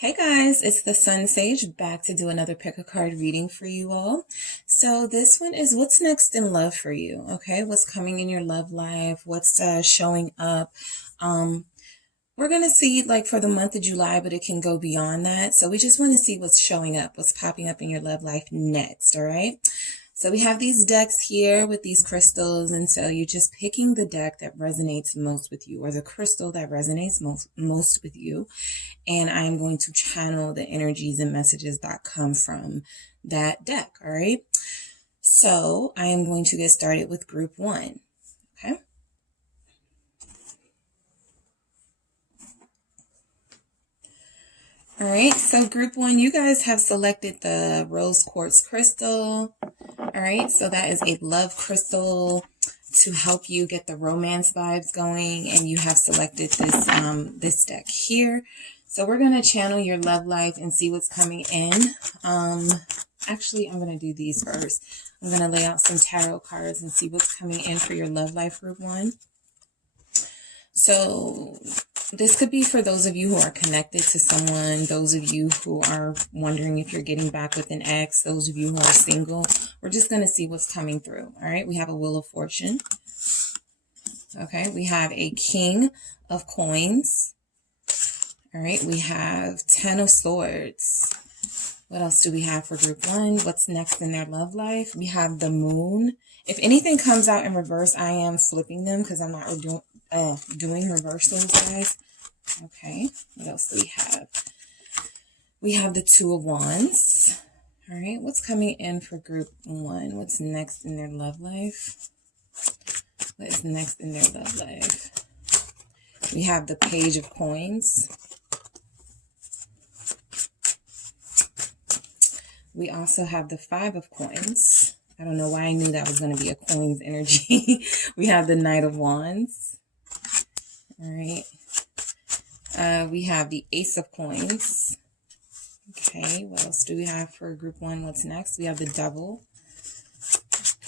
Hey guys, it's the SunSage back to do another pick a card reading for you all. So this one is what's next in love for you, okay? What's coming in your love life? What's showing up? We're going to see like for the month of July, but it can go beyond that. So we just want to see what's showing up, what's popping up in your love life next, all right? So we have these decks here with these crystals, and so you're just picking the deck that resonates most with you, or the crystal that resonates most with you. And I'm going to channel the energies and messages that come from that deck, all right? So I am going to get started with group one, okay? All right, so group one, you guys have selected the rose quartz crystal. All right, so that is a love crystal to help you get the romance vibes going, and you have selected this this deck here. So we're going to channel your love life and see what's coming in. Actually, I'm going to do these first. I'm going to lay out some tarot cards and see what's coming in for your love life, group one. So this could be for those of you who are connected to someone, those of you who are wondering if you're getting back with an ex, those of you who are single. We're just going to see what's coming through. All right, we have a Wheel of Fortune. Okay, we have a King of Coins. All right, we have 10 of Swords. What else do we have for group one? What's next in their love life? We have the Moon. If anything comes out in reverse, I am flipping them because I'm not doing reversals, guys. Okay, what else do we have? We have the Two of Wands. All right, what's coming in for group one? What's next in their love life? What is next in their love life? We have the Page of Coins. We also have the Five of Coins. I don't know why I knew that was going to be a coins energy. We have the Knight of Wands. All right. We have the Ace of Coins. Okay. What else do we have for group one? What's next? We have the Devil.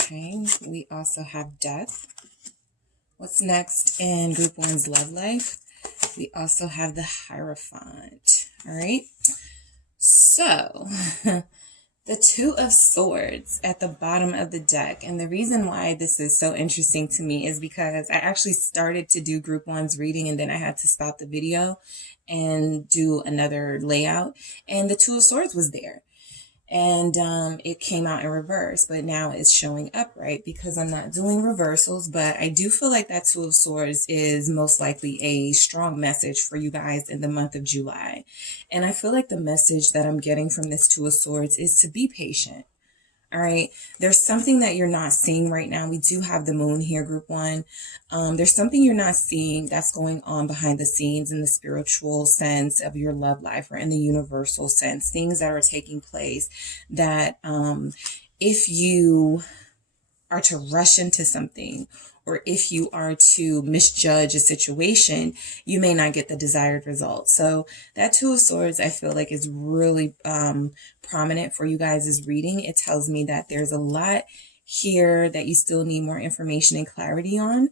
Okay. We also have Death. What's next in group one's love life? We also have the Hierophant. All right. So the Two of Swords at the bottom of the deck. And the reason why this is so interesting to me is because I actually started to do group one's reading and then I had to stop the video and do another layout. And the Two of Swords was there. And it came out in reverse, but now it's showing upright because I'm not doing reversals. But I do feel like that Two of Swords is most likely a strong message for you guys in the month of July. And I feel like the message that I'm getting from this Two of Swords is to be patient. All right. There's something that you're not seeing right now. We do have the Moon here, group one. There's something you're not seeing that's going on behind the scenes in the spiritual sense of your love life, or in the universal sense, things that are taking place that if you are to rush into something, or if you are to misjudge a situation, you may not get the desired result. So that Two of Swords, I feel like, is really prominent for you guys' reading. It tells me that there's a lot here that you still need more information and clarity on.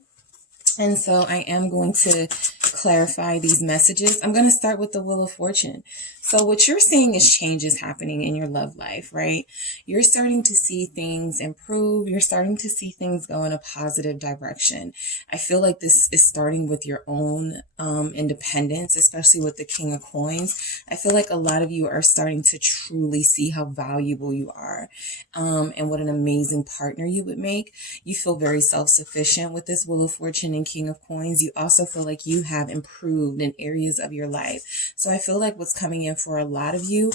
And so I am going to clarify these messages. I'm going to start with the Wheel of Fortune. So what you're seeing is changes happening in your love life, right? You're starting to see things improve. You're starting to see things go in a positive direction. I feel like this is starting with your own independence, especially with the King of Coins. I feel like a lot of you are starting to truly see how valuable you are, and what an amazing partner you would make. You feel very self-sufficient with this Wheel of Fortune and King of Coins. You also feel like you have improved in areas of your life. So I feel like what's coming in for a lot of you,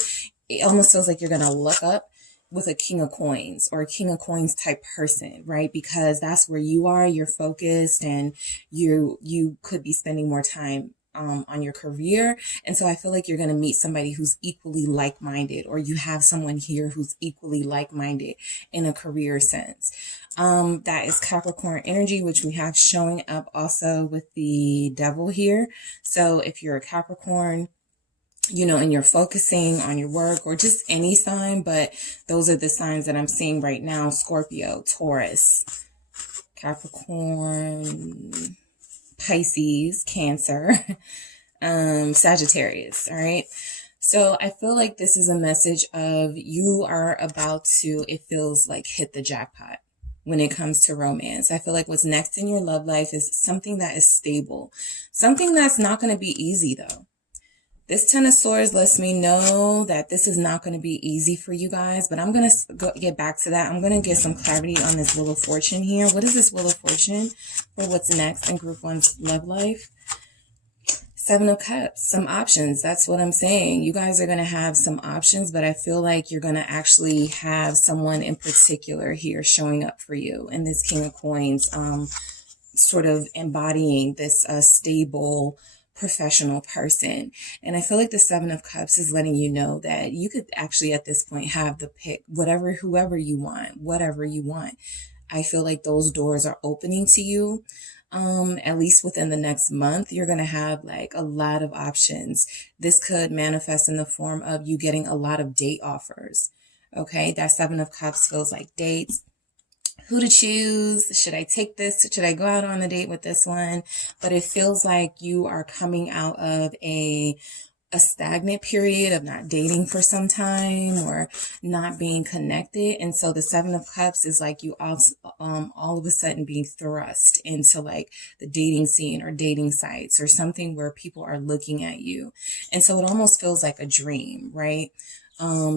it almost feels like you're going to look up with a King of Coins or a King of Coins type person, right? Because that's where you are, you're focused, and you could be spending more time on your career. And so I feel like you're going to meet somebody who's equally like-minded, or you have someone here who's equally like-minded in a career sense. That is Capricorn energy, which we have showing up also with the Devil here. So if you're a Capricorn, you know, and you're focusing on your work, or just any sign, but those are the signs that I'm seeing right now: Scorpio, Taurus, Capricorn, Pisces, Cancer, Sagittarius. All right. So I feel like this is a message of you are about to, it feels like, hit the jackpot when it comes to romance. I feel like what's next in your love life is something that is stable, something that's not going to be easy though. This Ten of Swords lets me know that this is not going to be easy for you guys, but I'm going to get back to that. I'm going to get some clarity on this Wheel of Fortune here. What is this Wheel of Fortune for what's next in Group 1's love life? Seven of Cups, some options. That's what I'm saying. You guys are going to have some options, but I feel like you're going to actually have someone in particular here showing up for you. And this King of Coins, sort of embodying this stable, professional person. And I feel like the Seven of Cups is letting you know that you could actually at this point have the pick, whoever you want, whatever you want. I feel like those doors are opening to you. At least within the next month, you're going to have like a lot of options. This could manifest in the form of you getting a lot of date offers. Okay. That Seven of Cups feels like dates. Who to choose? Should I take this? Should I go out on a date with this one? But it feels like you are coming out of a stagnant period of not dating for some time or not being connected. And so the Seven of Cups is like you all of a sudden being thrust into like the dating scene or dating sites or something where people are looking at you. And so it almost feels like a dream, right?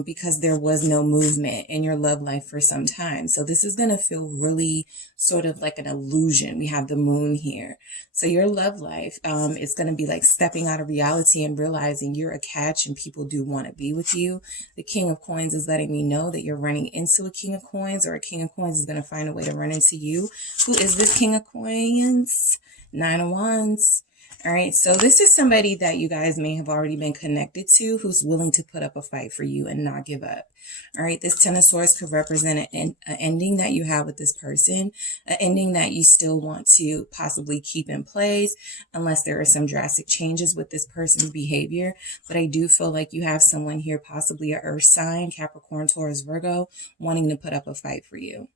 Because there was no movement in your love life for some time. So this is going to feel really sort of like an illusion. We have the moon here. So your love life is going to be like stepping out of reality and realizing you're a catch and people do want to be with you. The King of Coins is letting me know that you're running into a King of Coins, or a King of Coins is going to find a way to run into you. Who is this King of Coins? Nine of Wands. All right, so this is somebody that you guys may have already been connected to who's willing to put up a fight for you and not give up. All right, this Ten of Swords could represent an ending that you have with this person, an ending that you still want to possibly keep in place unless there are some drastic changes with this person's behavior. But I do feel like you have someone here, possibly an earth sign, Capricorn, Taurus, Virgo, wanting to put up a fight for you.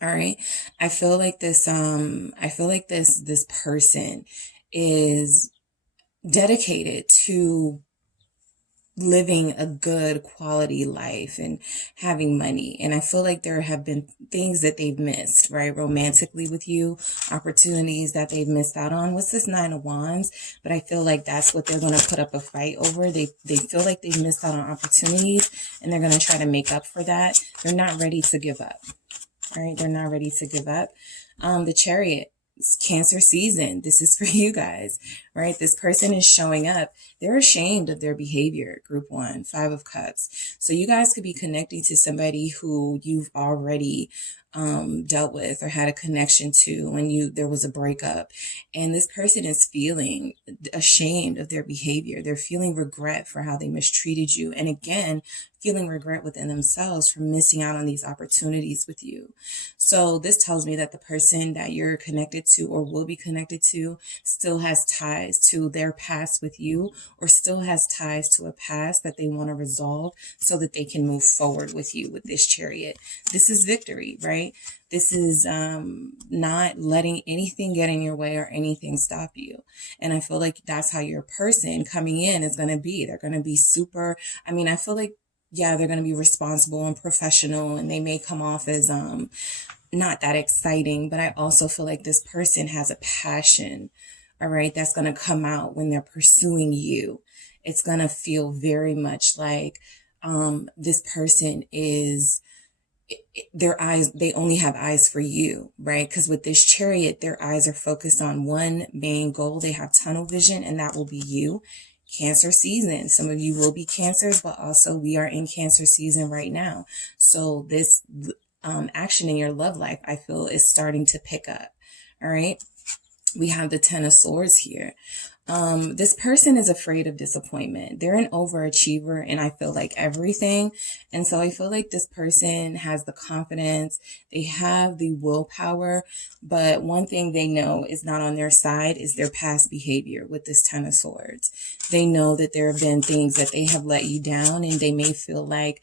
All right, I feel like this person is dedicated to living a good quality life and having money. And I feel like there have been things that they've missed, right? Romantically with you, opportunities that they've missed out on. What's this Nine of Wands? But I feel like that's what they're going to put up a fight over. They feel like they've missed out on opportunities and they're going to try to make up for that. They're not ready to give up. All right. They're not ready to give up. The Chariot. It's Cancer season. This is for you guys, right? This person is showing up. They're ashamed of their behavior. Group 1, Five of Cups. So you guys could be connecting to somebody who you've already dealt with or had a connection to when there was a breakup. And this person is feeling ashamed of their behavior. They're feeling regret for how they mistreated you. And again, feeling regret within themselves for missing out on these opportunities with you. So this tells me that the person that you're connected to or will be connected to still has ties to their past with you, or still has ties to a past that they want to resolve so that they can move forward with you with this Chariot. This is victory, right? This is not letting anything get in your way or anything stop you. And I feel like that's how your person coming in is going to be. They're going to be super, I feel like, yeah, they're going to be responsible and professional, and they may come off as not that exciting, but I also feel like this person has a passion, all right, that's going to come out when they're pursuing you. It's going to feel very much like this person is, their eyes, they only have eyes for you, right? Because with this Chariot, their eyes are focused on one main goal. They have tunnel vision, and that will be you. Cancer season. Some of you will be Cancers, but also we are in Cancer season right now. So this action in your love life, I feel, is starting to pick up. All right. We have the Ten of Swords here. This person is afraid of disappointment. They're an overachiever, and I feel like everything. And so I feel like this person has the confidence, they have the willpower, but one thing they know is not on their side is their past behavior with this Ten of Swords. They know that there have been things that they have let you down, and they may feel like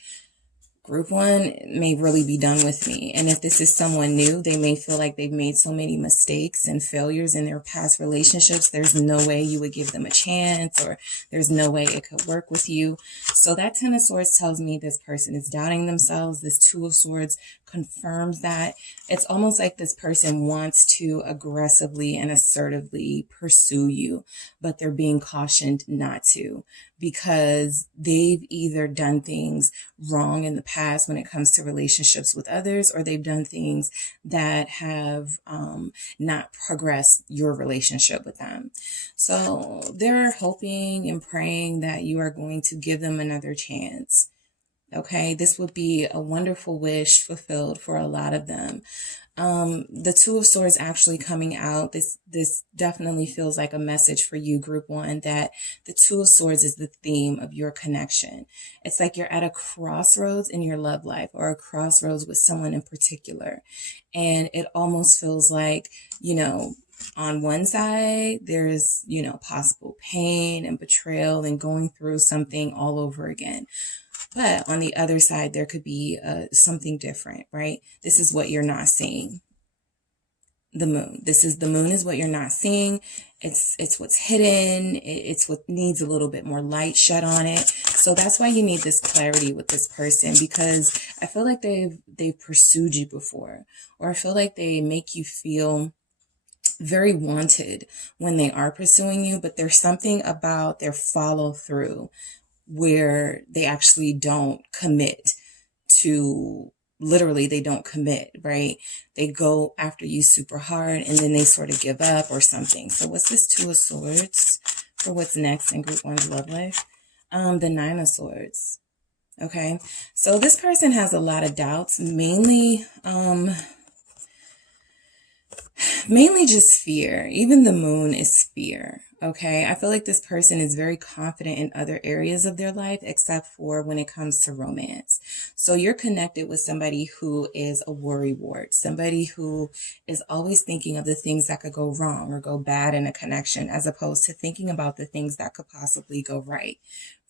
Group one may really be done with me. And if this is someone new, they may feel like they've made so many mistakes and failures in their past relationships. There's no way you would give them a chance, or there's no way it could work with you. So that Ten of Swords tells me this person is doubting themselves. This Two of Swords confirms that. It's almost like this person wants to aggressively and assertively pursue you, but they're being cautioned not to, because they've either done things wrong in the past when it comes to relationships with others, or they've done things that have not progressed your relationship with them. So they're hoping and praying that you are going to give them another chance. Okay, this would be a wonderful wish fulfilled for a lot of them. The Two of Swords actually coming out, this definitely feels like a message for you, Group one, that the Two of Swords is the theme of your connection. It's like you're at a crossroads in your love life, or a crossroads with someone in particular. And it almost feels like, you know, on one side, there's, you know, possible pain and betrayal and going through something all over again. But on the other side, there could be something different, right? This is what you're not seeing. The moon. The moon is what you're not seeing. It's what's hidden. It's what needs a little bit more light shed on it. So that's why you need this clarity with this person, because I feel like they've pursued you before, or I feel like they make you feel very wanted when they are pursuing you, but there's something about their follow through where they actually don't commit to, literally they don't commit, right? They go after you super hard and then they sort of give up or something. So what's this Two of Swords for what's next in Group one's love life? The Nine of Swords. Okay, so this person has a lot of doubts, mainly just fear. Even the moon is fear. Okay, I feel like this person is very confident in other areas of their life, except for when it comes to romance. So you're connected with somebody who is a worrywart, somebody who is always thinking of the things that could go wrong or go bad in a connection, as opposed to thinking about the things that could possibly go right.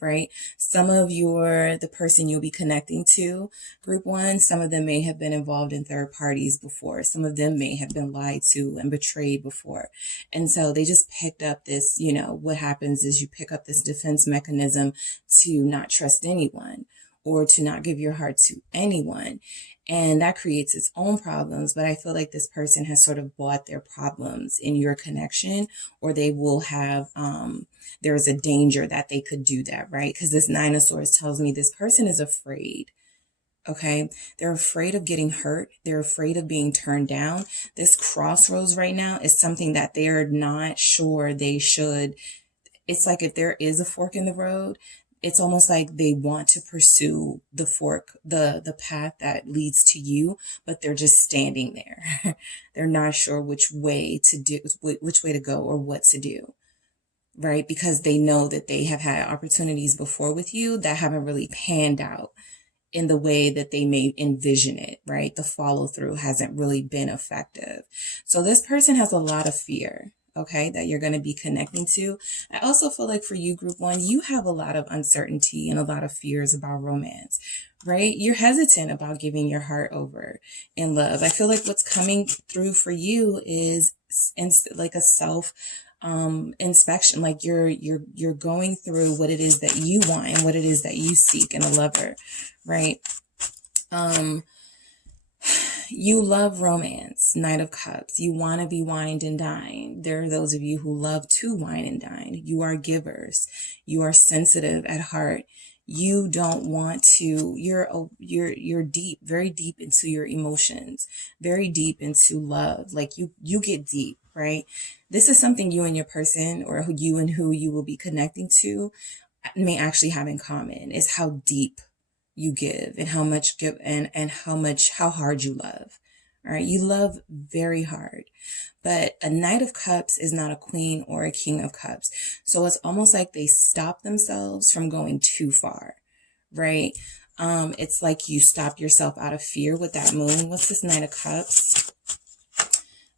Right? Some of the person you'll be connecting to, Group one, some of them may have been involved in third parties before. Some of them may have been lied to and betrayed before. And so they just picked up this, you know, what happens is you pick up this defense mechanism to not trust anyone, or to not give your heart to anyone. And that creates its own problems. But I feel like this person has sort of bought their problems in your connection, or they will have, there's a danger that they could do that, right? Because this Nine of Swords tells me this person is afraid. Okay, they're afraid of getting hurt. They're afraid of being turned down. This crossroads right now is something that they're not sure they should. It's like if there is a fork in the road, it's almost like they want to pursue the fork, the path that leads to you, but they're just standing there. They're not sure which way to go or what to do. Right? Because they know that they have had opportunities before with you that haven't really panned out in the way that they may envision it, right? The follow through hasn't really been effective. So this person has a lot of fear, okay, that you're going to be connecting to. I also feel like for you, Group one, you have a lot of uncertainty and a lot of fears about romance, right? You're hesitant about giving your heart over in love. I feel like what's coming through for you is like a self inspection, like you're going through what it is that you want and what it is that you seek in a lover, right? You love romance, Knight of Cups. You want to be wined and dined. There are those of you who love to wine and dine. You are givers. You are sensitive at heart. You don't want to, you're deep, very deep into your emotions, very deep into love. Like you get deep, right? This is something you and your person, or who you will be connecting to, may actually have in common, is how deep you give and how much give and how hard you love. All right. You love very hard, but a Knight of Cups is not a Queen or a King of Cups. So it's almost like they stop themselves from going too far, right? It's like you stop yourself out of fear with that moon. What's this Knight of Cups?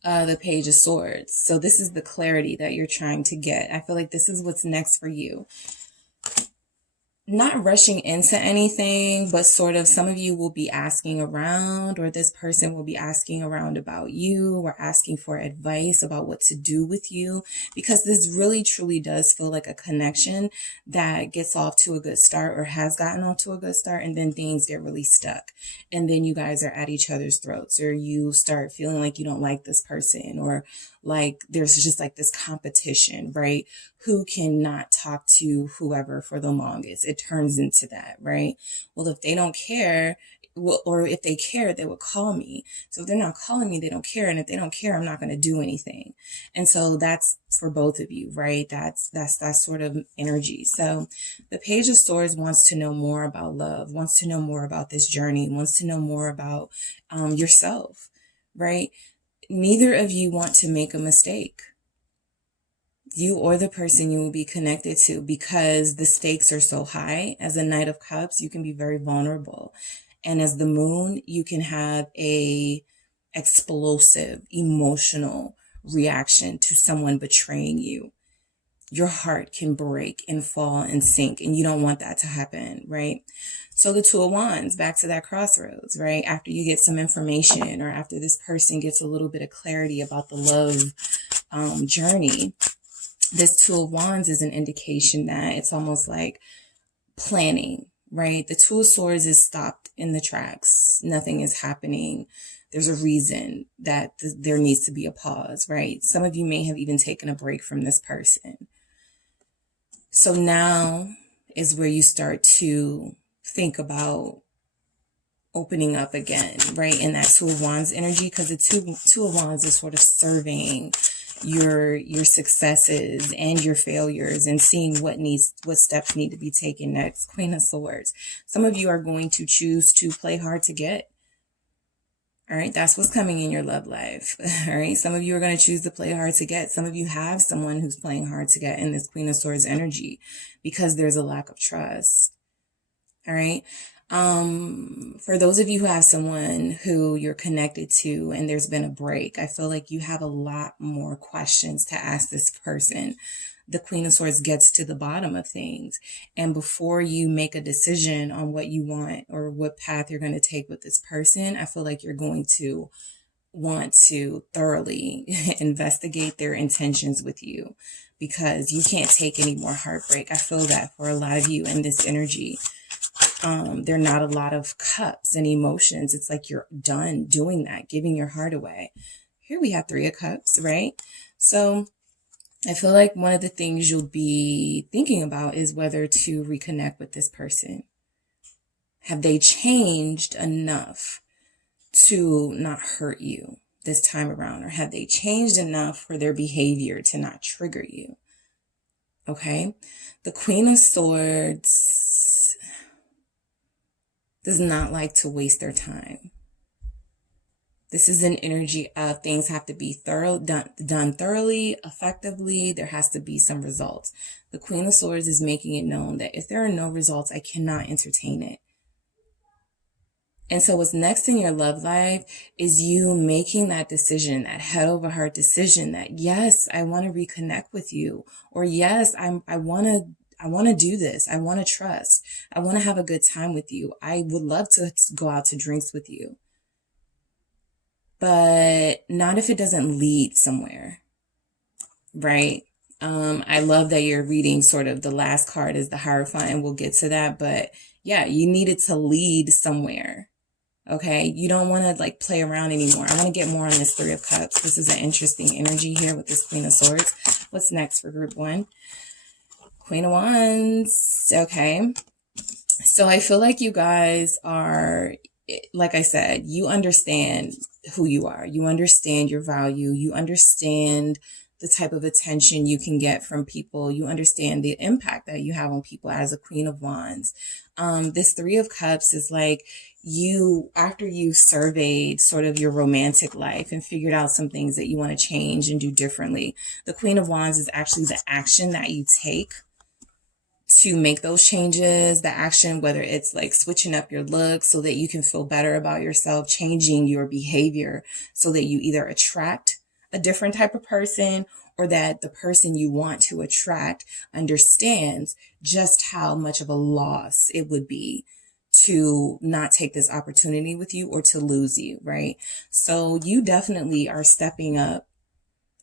The Page of Swords. So this is the clarity that you're trying to get. I feel like this is what's next for you. not rushing into anything, but sort of some of you will be asking around, or this person will be asking around about you, or asking for advice about what to do with you, because this really truly does feel like a connection that gets off to a good start, or has gotten off to a good start, and then things get really stuck. And then you guys are at each other's throats, or you start feeling like you don't like this person, or like there's just like this competition, right? Who cannot talk to whoever for the longest? It turns into that, right? Well, if they don't care, or if they care, they would call me. So if they're not calling me, they don't care. And if they don't care, I'm not going to do anything. And so that's for both of you, right? That's that sort of energy. So the Page of Swords wants to know more about love, wants to know more about this journey, wants to know more about yourself, right? Neither of you want to make a mistake, you or the person you will be connected to, because the stakes are so high. As a Knight of Cups, you can be very vulnerable. And as the Moon, you can have a explosive, emotional reaction to someone betraying you. Your heart can break and fall and sink, and you don't want that to happen, right? So the Two of Wands, back to that crossroads, right? After you get some information, or after this person gets a little bit of clarity about the love journey, this Two of Wands is an indication that it's almost like planning, right? The Two of Swords is stopped in the tracks. Nothing is happening. There's a reason that there needs to be a pause, right? Some of you may have even taken a break from this person. So now is where you start to think about opening up again, right? In that Two of Wands energy, because the two of Wands is sort of serving your successes and your failures, and seeing what steps need to be taken next. Queen of Swords. Some of you are going to choose to play hard to get. All right, that's what's coming in your love life. All right, some of you are going to choose to play hard to get. Some of you have someone who's playing hard to get in this Queen of Swords energy, because there's a lack of trust. All right. For those of you who have someone who you're connected to and there's been a break, I feel like you have a lot more questions to ask this person. The Queen of Swords gets to the bottom of things. And before you make a decision on what you want or what path you're going to take with this person, I feel like you're going to want to thoroughly investigate their intentions with you, because you can't take any more heartbreak. I feel that for a lot of you in this energy. There are not a lot of cups and emotions. It's like you're done doing that, giving your heart away. Here we have Three of Cups, right? So I feel like one of the things you'll be thinking about is whether to reconnect with this person. Have they changed enough to not hurt you this time around? Or have they changed enough for their behavior to not trigger you? Okay. The Queen of Swords does not like to waste their time. This is an energy of things have to be done thoroughly, effectively. There has to be some results. The Queen of Swords is making it known that if there are no results, I cannot entertain it. And so what's next in your love life is you making that decision, that head over heart decision that, yes, I want to reconnect with you. Or yes, I want to do this. I want to trust. I want to have a good time with you. I would love to go out to drinks with you. But not if it doesn't lead somewhere, right? I love that you're reading sort of the last card is the Hierophant, and we'll get to that. But yeah, you need it to lead somewhere. Okay, you don't want to like play around anymore. I want to get more on this Three of Cups. This is an interesting energy here with this Queen of Swords. What's next for group one? Queen of Wands. Okay, so I feel like you guys are, like I said, you understand who you are. You understand your value. You understand the type of attention you can get from people. You understand the impact that you have on people as a Queen of Wands. This Three of Cups is like you, after you've surveyed sort of your romantic life and figured out some things that you want to change and do differently. The Queen of Wands is actually the action that you take to make those changes, the action, whether it's like switching up your look so that you can feel better about yourself, changing your behavior so that you either attract a different type of person, or that the person you want to attract understands just how much of a loss it would be to not take this opportunity with you or to lose you, right? So you definitely are stepping up,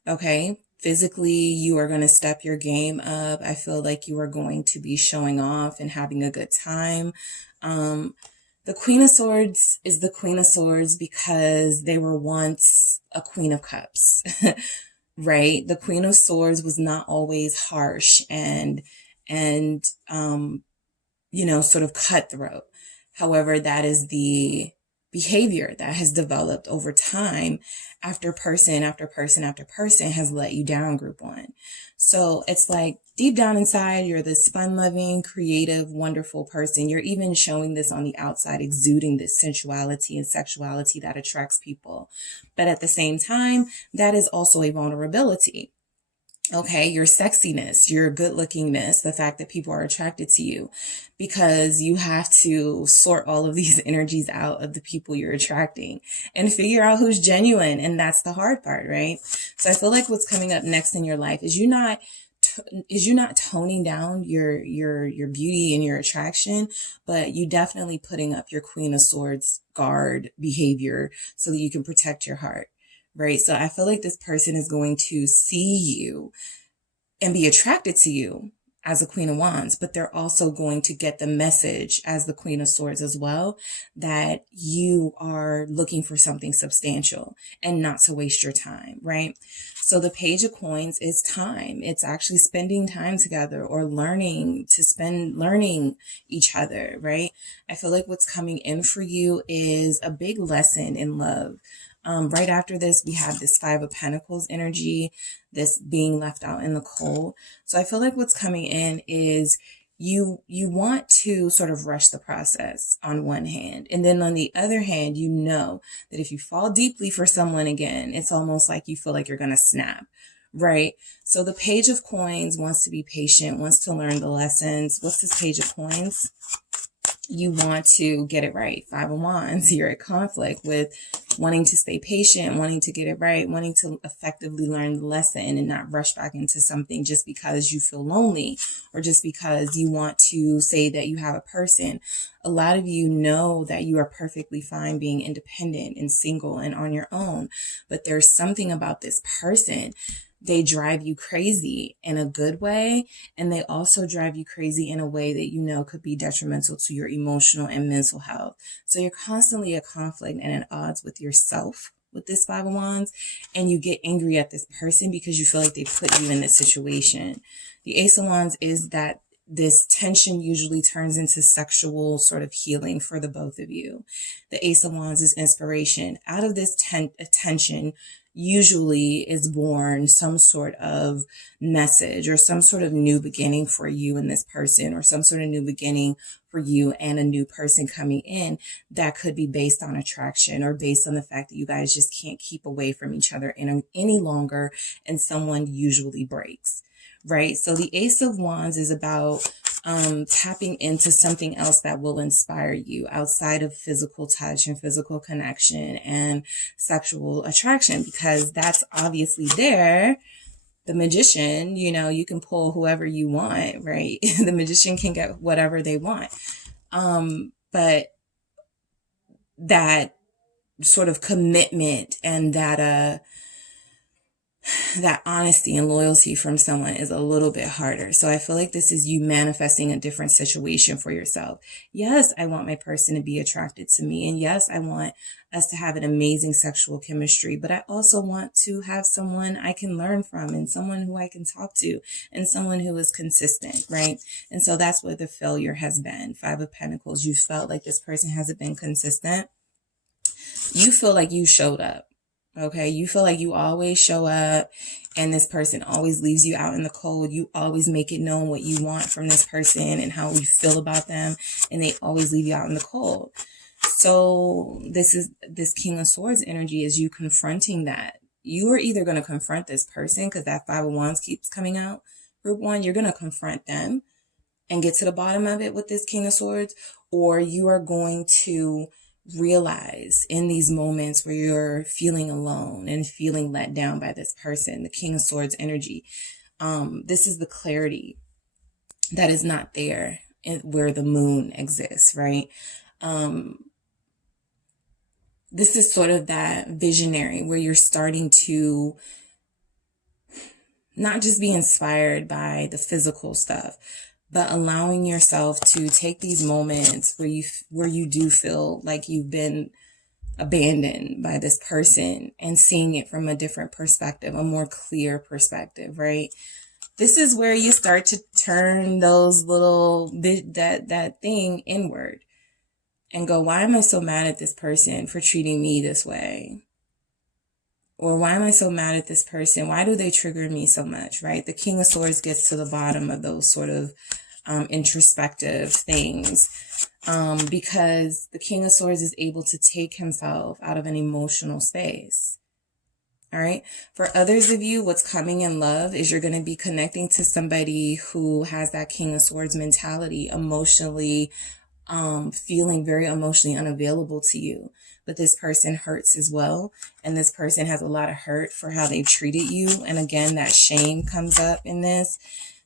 okay? Physically, you are going to step your game up. I feel like you are going to be showing off and having a good time. The Queen of Swords is the Queen of Swords because they were once a Queen of Cups, right? The Queen of Swords was not always harsh and sort of cutthroat. However, that is the behavior that has developed over time after person after person after person has let you down, group one. So it's like deep down inside, you're this fun-loving, creative, wonderful person. You're even showing this on the outside, exuding this sensuality and sexuality that attracts people. But at the same time, that is also a vulnerability. Okay, your sexiness, your good lookingness, the fact that people are attracted to you, because you have to sort all of these energies out of the people you're attracting and figure out who's genuine. And that's the hard part, right? So I feel like what's coming up next in your life is you not toning down your beauty and your attraction, but you definitely putting up your Queen of Swords guard behavior so that you can protect your heart. Right. So I feel like this person is going to see you and be attracted to you as a Queen of Wands, but they're also going to get the message as the Queen of Swords as well, that you are looking for something substantial and not to waste your time. Right. So the Page of Coins is time. It's actually spending time together or learning each other. Right. I feel like what's coming in for you is a big lesson in love. Right after this, we have this Five of Pentacles energy, this being left out in the cold. So I feel like what's coming in is you want to sort of rush the process on one hand. And then on the other hand, you know that if you fall deeply for someone again, it's almost like you feel like you're going to snap. Right. So the Page of Coins wants to be patient, wants to learn the lessons. What's this Page of Coins? You want to get it right. Five of Wands, you're at conflict with wanting to stay patient, wanting to get it right, wanting to effectively learn the lesson and not rush back into something just because you feel lonely or just because you want to say that you have a person. A lot of you know that you are perfectly fine being independent and single and on your own, but there's something about this person. They drive you crazy in a good way, and they also drive you crazy in a way that you know could be detrimental to your emotional and mental health. So you're constantly at conflict and at odds with yourself with this Five of Wands, and you get angry at this person because you feel like they put you in this situation. The Ace of Wands is that this tension usually turns into sexual sort of healing for the both of you. The Ace of Wands is inspiration. Out of this tension usually is born some sort of message or some sort of new beginning for you and this person, or some sort of new beginning for you and a new person coming in that could be based on attraction or based on the fact that you guys just can't keep away from each other any longer, and someone usually breaks. Right? So the Ace of Wands is about tapping into something else that will inspire you outside of physical touch and physical connection and sexual attraction, because that's obviously there. The Magician, you can pull whoever you want, right? The Magician can get whatever they want. But that sort of commitment and that honesty and loyalty from someone is a little bit harder. So I feel like this is you manifesting a different situation for yourself. Yes, I want my person to be attracted to me. And yes, I want us to have an amazing sexual chemistry, but I also want to have someone I can learn from and someone who I can talk to and someone who is consistent, right? And so that's where the failure has been. Five of Pentacles, you felt like this person hasn't been consistent. You feel like you showed up. Okay, you feel like you always show up and this person always leaves you out in the cold. You always make it known what you want from this person and how you feel about them, and they always leave you out in the cold. So this King of Swords energy is you confronting that. You are either going to confront this person, because that Five of Wands keeps coming out. Group one, you're going to confront them and get to the bottom of it with this King of Swords, or you are going to realize in these moments where you're feeling alone and feeling let down by this person, the King of Swords energy, this is the clarity that is not there where the moon exists, right? This is sort of that visionary where you're starting to not just be inspired by the physical stuff, but allowing yourself to take these moments where you do feel like you've been abandoned by this person and seeing it from a different perspective, a more clear perspective, right? This is where you start to turn those that thing inward and go, why am I so mad at this person for treating me this way? Or why am I so mad at this person? Why do they trigger me so much, right? The King of Swords gets to the bottom of those sort of introspective things, because the King of Swords is able to take himself out of an emotional space. All right. For others of you, what's coming in love is you're going to be connecting to somebody who has that King of Swords mentality, emotionally, feeling very emotionally unavailable to you. But this person hurts as well. And this person has a lot of hurt for how they treated you. And again, that shame comes up in this.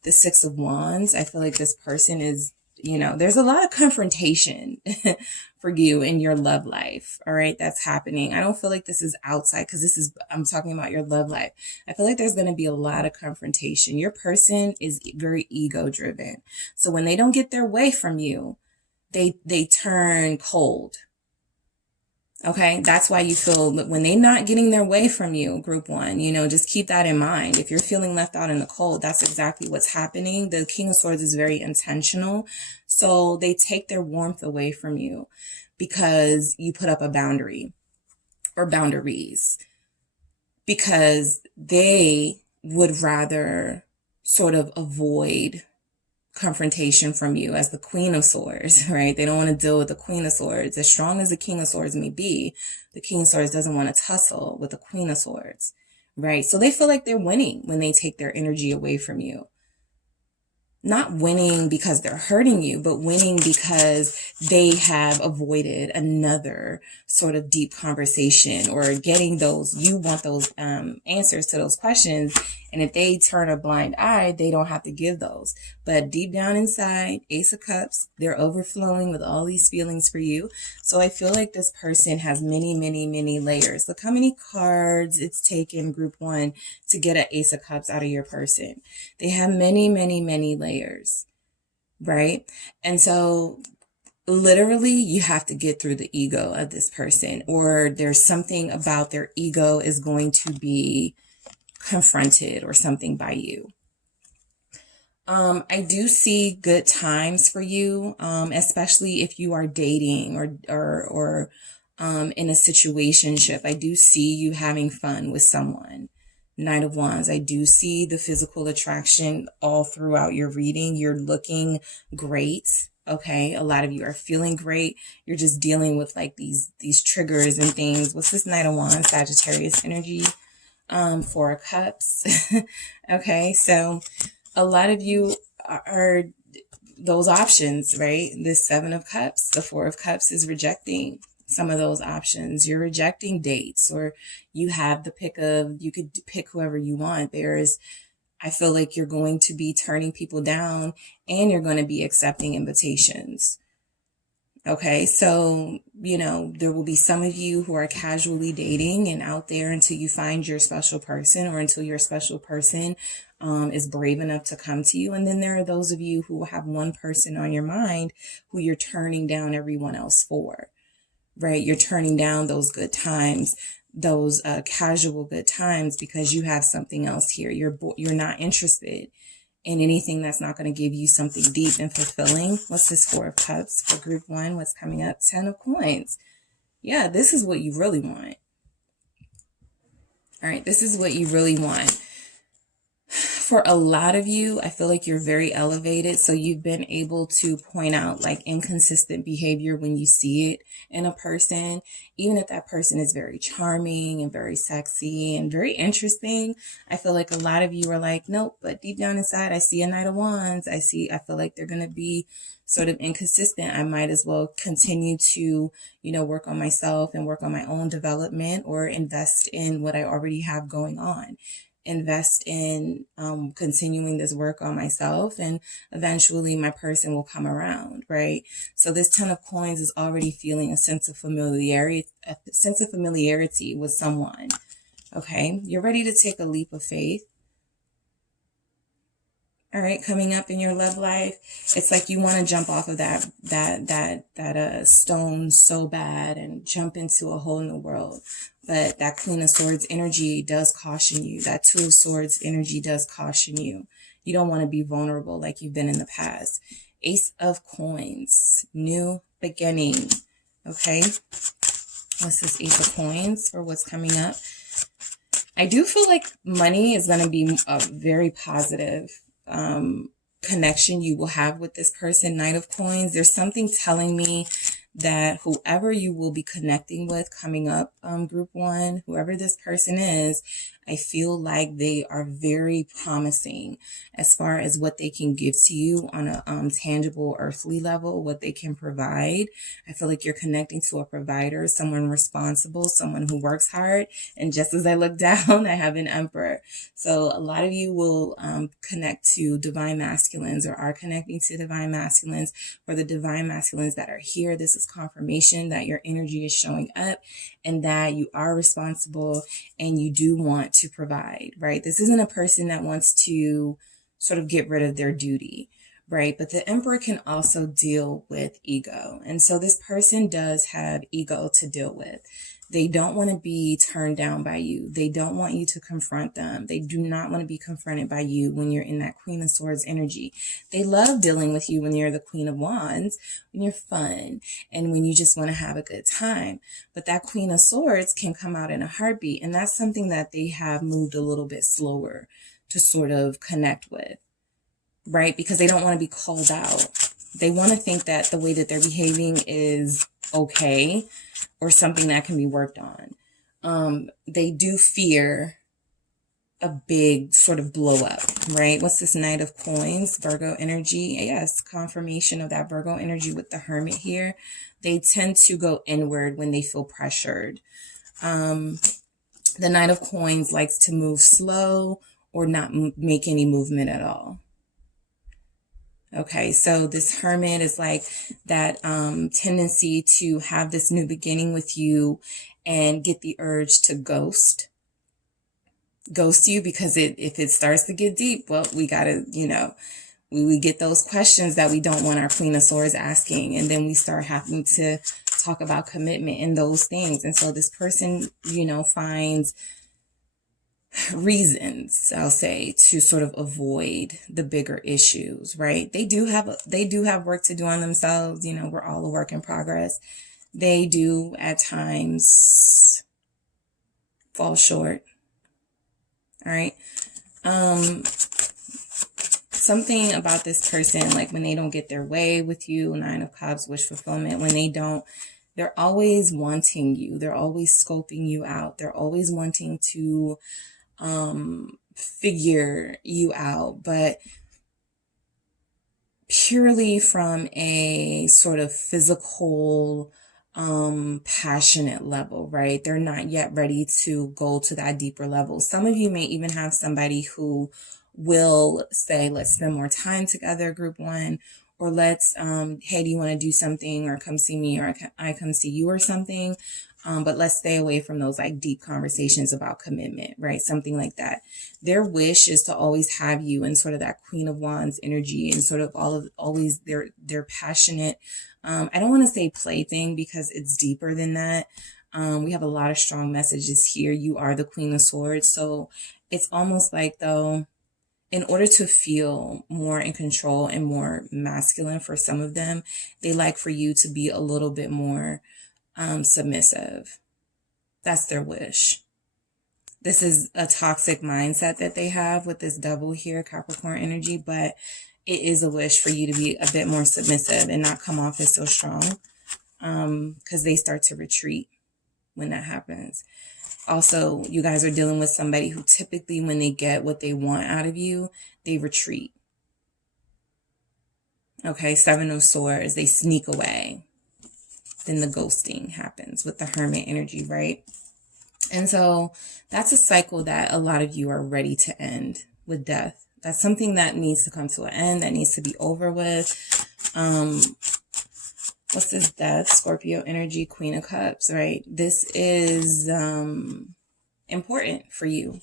The Six of Wands, I feel like this person is, there's a lot of confrontation for you in your love life. All right. That's happening. I don't feel like this is outside because I'm talking about your love life. I feel like there's going to be a lot of confrontation. Your person is very ego driven. So when they don't get their way from you, they turn cold. Okay, that's why you feel that when they're not getting their way from you, group one, just keep that in mind. If you're feeling left out in the cold, that's exactly what's happening. The King of Swords is very intentional. So they take their warmth away from you because you put up a boundary or boundaries, because they would rather sort of avoid confrontation from you as the Queen of Swords, right? They don't want to deal with the Queen of Swords. As strong as the King of Swords may be, the King of Swords doesn't want to tussle with the Queen of Swords, right? So they feel like they're winning when they take their energy away from you. Not winning because they're hurting you, but winning because they have avoided another sort of deep conversation or getting you want those answers to those questions. And if they turn a blind eye, they don't have to give those. But deep down inside, Ace of Cups, they're overflowing with all these feelings for you. So I feel like this person has many, many, many layers. Look how many cards it's taken, group one, to get an Ace of Cups out of your person. They have many, many, many layers, right? And so literally you have to get through the ego of this person, or there's something about their ego is going to be confronted or something by you. I do see good times for you, especially if you are dating or in a situationship. I do see you having fun with someone. Knight of Wands. I do see the physical attraction all throughout your reading. You're looking great. Okay. A lot of you are feeling great. You're just dealing with like these triggers and things. What's this Knight of Wands? Sagittarius energy. Four of Cups. Okay. So a lot of you are those options, right? The Seven of Cups, the Four of Cups is rejecting some of those options. You're rejecting dates, or you have the pick of, you could pick whoever you want. I feel like you're going to be turning people down and you're going to be accepting invitations. Okay, so, there will be some of you who are casually dating and out there until you find your special person, or until your special person is brave enough to come to you. And then there are those of you who have one person on your mind who you're turning down everyone else for, right? You're turning down those good times, those casual good times, because you have something else here. You're not interested in anything that's not going to give you something deep and fulfilling. What's this Four of Cups for group one? What's coming up? 10 of Coins. Yeah, this is what you really want. All right, this is what you really want. for a lot of you, I feel like you're very elevated. So you've been able to point out like inconsistent behavior when you see it in a person, even if that person is very charming and very sexy and very interesting. I feel like a lot of you are like, nope, but deep down inside, I see a Knight of Wands. I feel like they're going to be sort of inconsistent. I might as well continue to, work on myself and work on my own development, or invest in what I already have going on. Invest in continuing this work on myself, and eventually my person will come around, right? So this 10 of Coins is already feeling a sense of familiarity with someone. Okay, you're ready to take a leap of faith. All right, coming up in your love life, it's like you want to jump off of that stone so bad and jump into a whole new world. But that Queen of Swords energy does caution you. That Two of Swords energy does caution you. You don't want to be vulnerable like you've been in the past. Ace of Coins, new beginning. Okay, what's this Ace of Coins for what's coming up? I do feel like money is going to be a very positive connection you will have with this person. Knight of Coins, there's something telling me that whoever you will be connecting with coming up, group one, whoever this person is, I feel like they are very promising as far as what they can give to you on a tangible earthly level, what they can provide. I feel like you're connecting to a provider, someone responsible, someone who works hard. And just as I look down, I have an Emperor. So a lot of you will connect to divine masculines, or are connecting to divine masculines. For the divine masculines that are here, this is confirmation that your energy is showing up and that you are responsible and you do want to provide, right? This isn't a person that wants to sort of get rid of their duty, right? But the Emperor can also deal with ego. And so this person does have ego to deal with. They don't want to be turned down by you. They don't want you to confront them. They do not want to be confronted by you when you're in that Queen of Swords energy. They love dealing with you when you're the Queen of Wands, when you're fun, and when you just want to have a good time. But that Queen of Swords can come out in a heartbeat. And that's something that they have moved a little bit slower to sort of connect with, right? Because they don't want to be called out. They want to think that the way that they're behaving is okay, or something that can be worked on. They do fear a big sort of blow up, right? What's this Knight of Coins? Virgo energy. Yes, confirmation of that Virgo energy with the Hermit here. They tend to go inward when they feel pressured. The Knight of Coins likes to move slow or not make any movement at all. Okay, so this Hermit is like that tendency to have this new beginning with you and get the urge to ghost you, because if it starts to get deep, well, we gotta, we get those questions that we don't want our Queen of Swords asking, and then we start having to talk about commitment and those things. And so this person, finds reasons, I'll say, to sort of avoid the bigger issues, right? They do have work to do on themselves. We're all a work in progress. They do at times fall short. All right. Something about this person, like when they don't get their way with you, Nine of Cups, wish fulfillment, when they don't, they're always wanting you. They're always scoping you out. They're always wanting to figure you out, but purely from a sort of physical, passionate level, right? They're not yet ready to go to that deeper level. Some of you may even have somebody who will say, let's spend more time together, group one, or let's, hey, do you want to do something, or come see me, or I come see you, or something. But let's stay away from those like deep conversations about commitment, right? Something like that. Their wish is to always have you in sort of that Queen of Wands energy, and sort of always their passionate, I don't want to say plaything, because it's deeper than that. We have a lot of strong messages here. You are the Queen of Swords. So it's almost like, though, in order to feel more in control and more masculine for some of them, they like for you to be a little bit more submissive. That's their wish. this is a toxic mindset that they have with this double here, Capricorn energy, but it is a wish for you to be a bit more submissive and not come off as so strong, because they start to retreat when that happens. Also, you guys are dealing with somebody who typically, when they get what they want out of you, they retreat. Okay, Seven of Swords, they sneak away. Then the ghosting happens with the Hermit energy, right? And so that's a cycle that a lot of you are ready to end with death. That's something that needs to come to an end, that needs to be over with. What's this death? Scorpio energy, Queen of Cups, right? This is important for you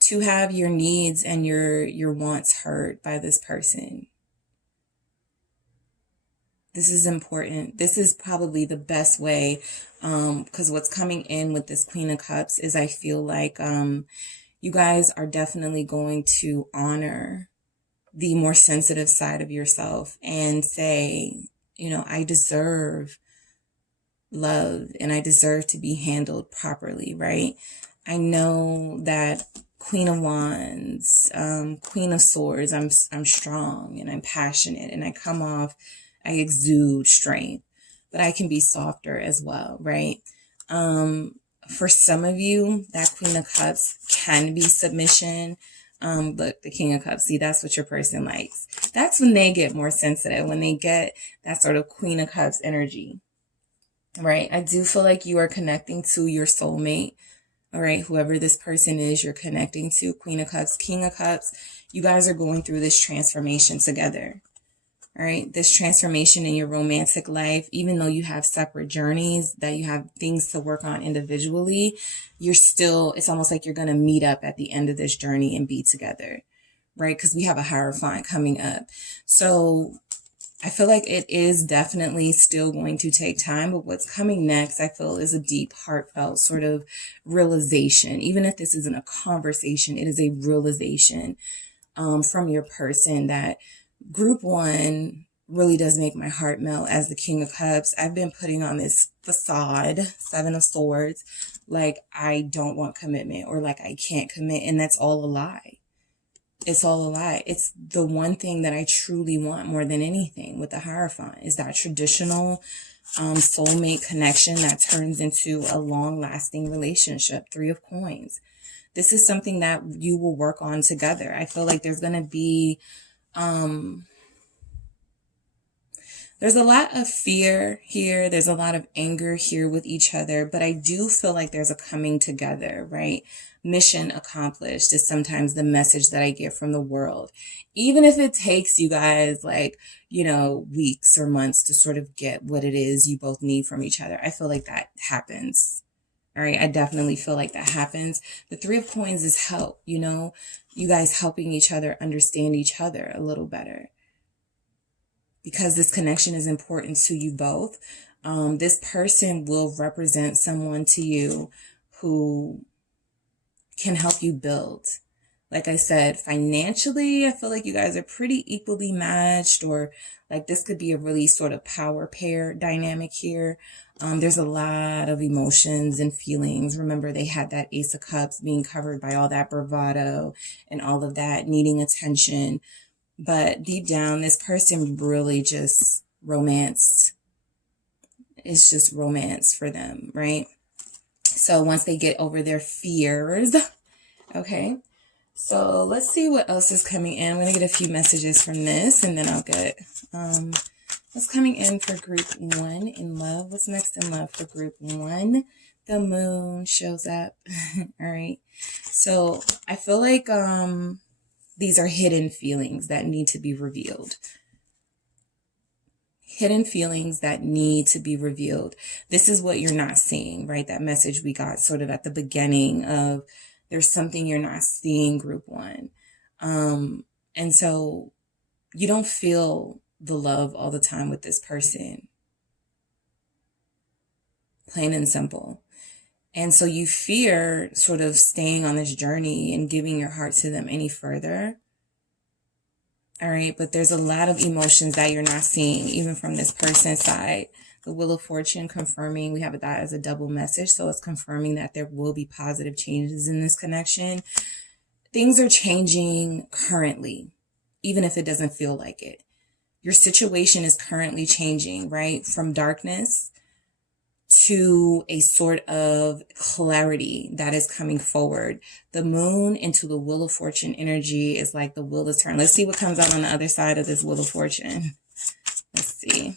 to have your needs and your wants heard by this person. This is important. This is probably the best way, because what's coming in with this Queen of Cups is I feel like you guys are definitely going to honor the more sensitive side of yourself and say, you know, I deserve love and I deserve to be handled properly, right? I know that Queen of Wands, Queen of Swords, I'm strong and I'm passionate and I exude strength, but I can be softer as well, right? For some of you, that Queen of Cups can be submission. Look, the King of Cups, see, that's what your person likes. That's when they get more sensitive, when they get that sort of Queen of Cups energy, right? I do feel like you are connecting to your soulmate, all right? Whoever this person is, you're connecting to. Queen of Cups, King of Cups, you guys are going through this transformation together. All right, this transformation in your romantic life, even though you have separate journeys, that you have things to work on individually, it's almost like you're going to meet up at the end of this journey and be together, right? Because we have a Hierophant coming up. So I feel like it is definitely still going to take time, but what's coming next, I feel, is a deep, heartfelt sort of realization. Even if this isn't a conversation, it is a realization from your person that Group 1 really does make my heart melt as the King of Cups. I've been putting on this facade, Seven of Swords, like I don't want commitment or like I can't commit. And that's all a lie. It's all a lie. It's the one thing that I truly want more than anything with the Hierophant is that traditional soulmate connection that turns into a long-lasting relationship. Three of Coins. This is something that you will work on together. I feel like there's going to be there's a lot of fear here. There's a lot of anger here with each other, but I do feel like there's a coming together, right? Mission accomplished is sometimes the message that I get from the world. Even if it takes you guys like, you know, weeks or months to sort of get what it is you both need from each other. I feel like that happens. All right. I definitely feel like that happens. The Three of Coins is help, you know, you guys helping each other understand each other a little better. Because this connection is important to you both. This person will represent someone to you who can help you build. Like I said, financially, I feel like you guys are pretty equally matched, or like this could be a really sort of power pair dynamic here. There's a lot of emotions and feelings. Remember, they had that Ace of Cups being covered by all that bravado and all of that needing attention. But deep down, this person really just romanced. It's just romance for them, right? So once they get over their fears, okay. So let's see what else is coming in. I'm going to get a few messages from this and then I'll get what's coming in for Group 1 in love. What's next in love for Group 1? The moon shows up. All right. So I feel like these are hidden feelings that need to be revealed. Hidden feelings that need to be revealed. This is what you're not seeing, right? That message we got sort of at the beginning of there's something you're not seeing, Group 1. And so you don't feel the love all the time with this person. Plain and simple. And so you fear sort of staying on this journey and giving your heart to them any further. All right. But there's a lot of emotions that you're not seeing, even from this person's side. The Wheel of Fortune confirming, we have that as a double message. So it's confirming that there will be positive changes in this connection. Things are changing currently, even if it doesn't feel like it. Your situation is currently changing, right? From darkness to a sort of clarity that is coming forward. The moon into the Wheel of Fortune energy is like the wheel to turn. Let's see what comes out on the other side of this Wheel of Fortune. Let's see.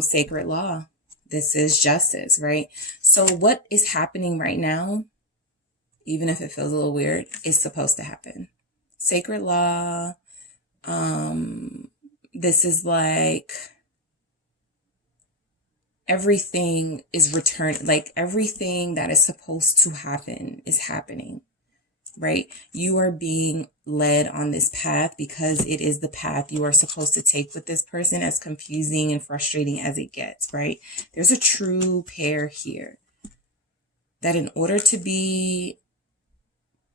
Sacred law. This is justice, right? So what is happening right now, even if it feels a little weird, is supposed to happen. Sacred law. This is like everything is returned, like everything that is supposed to happen is happening, right? You are being led on this path because it is the path you are supposed to take with this person, as confusing and frustrating as it gets, right? There's a true pair here that in order to be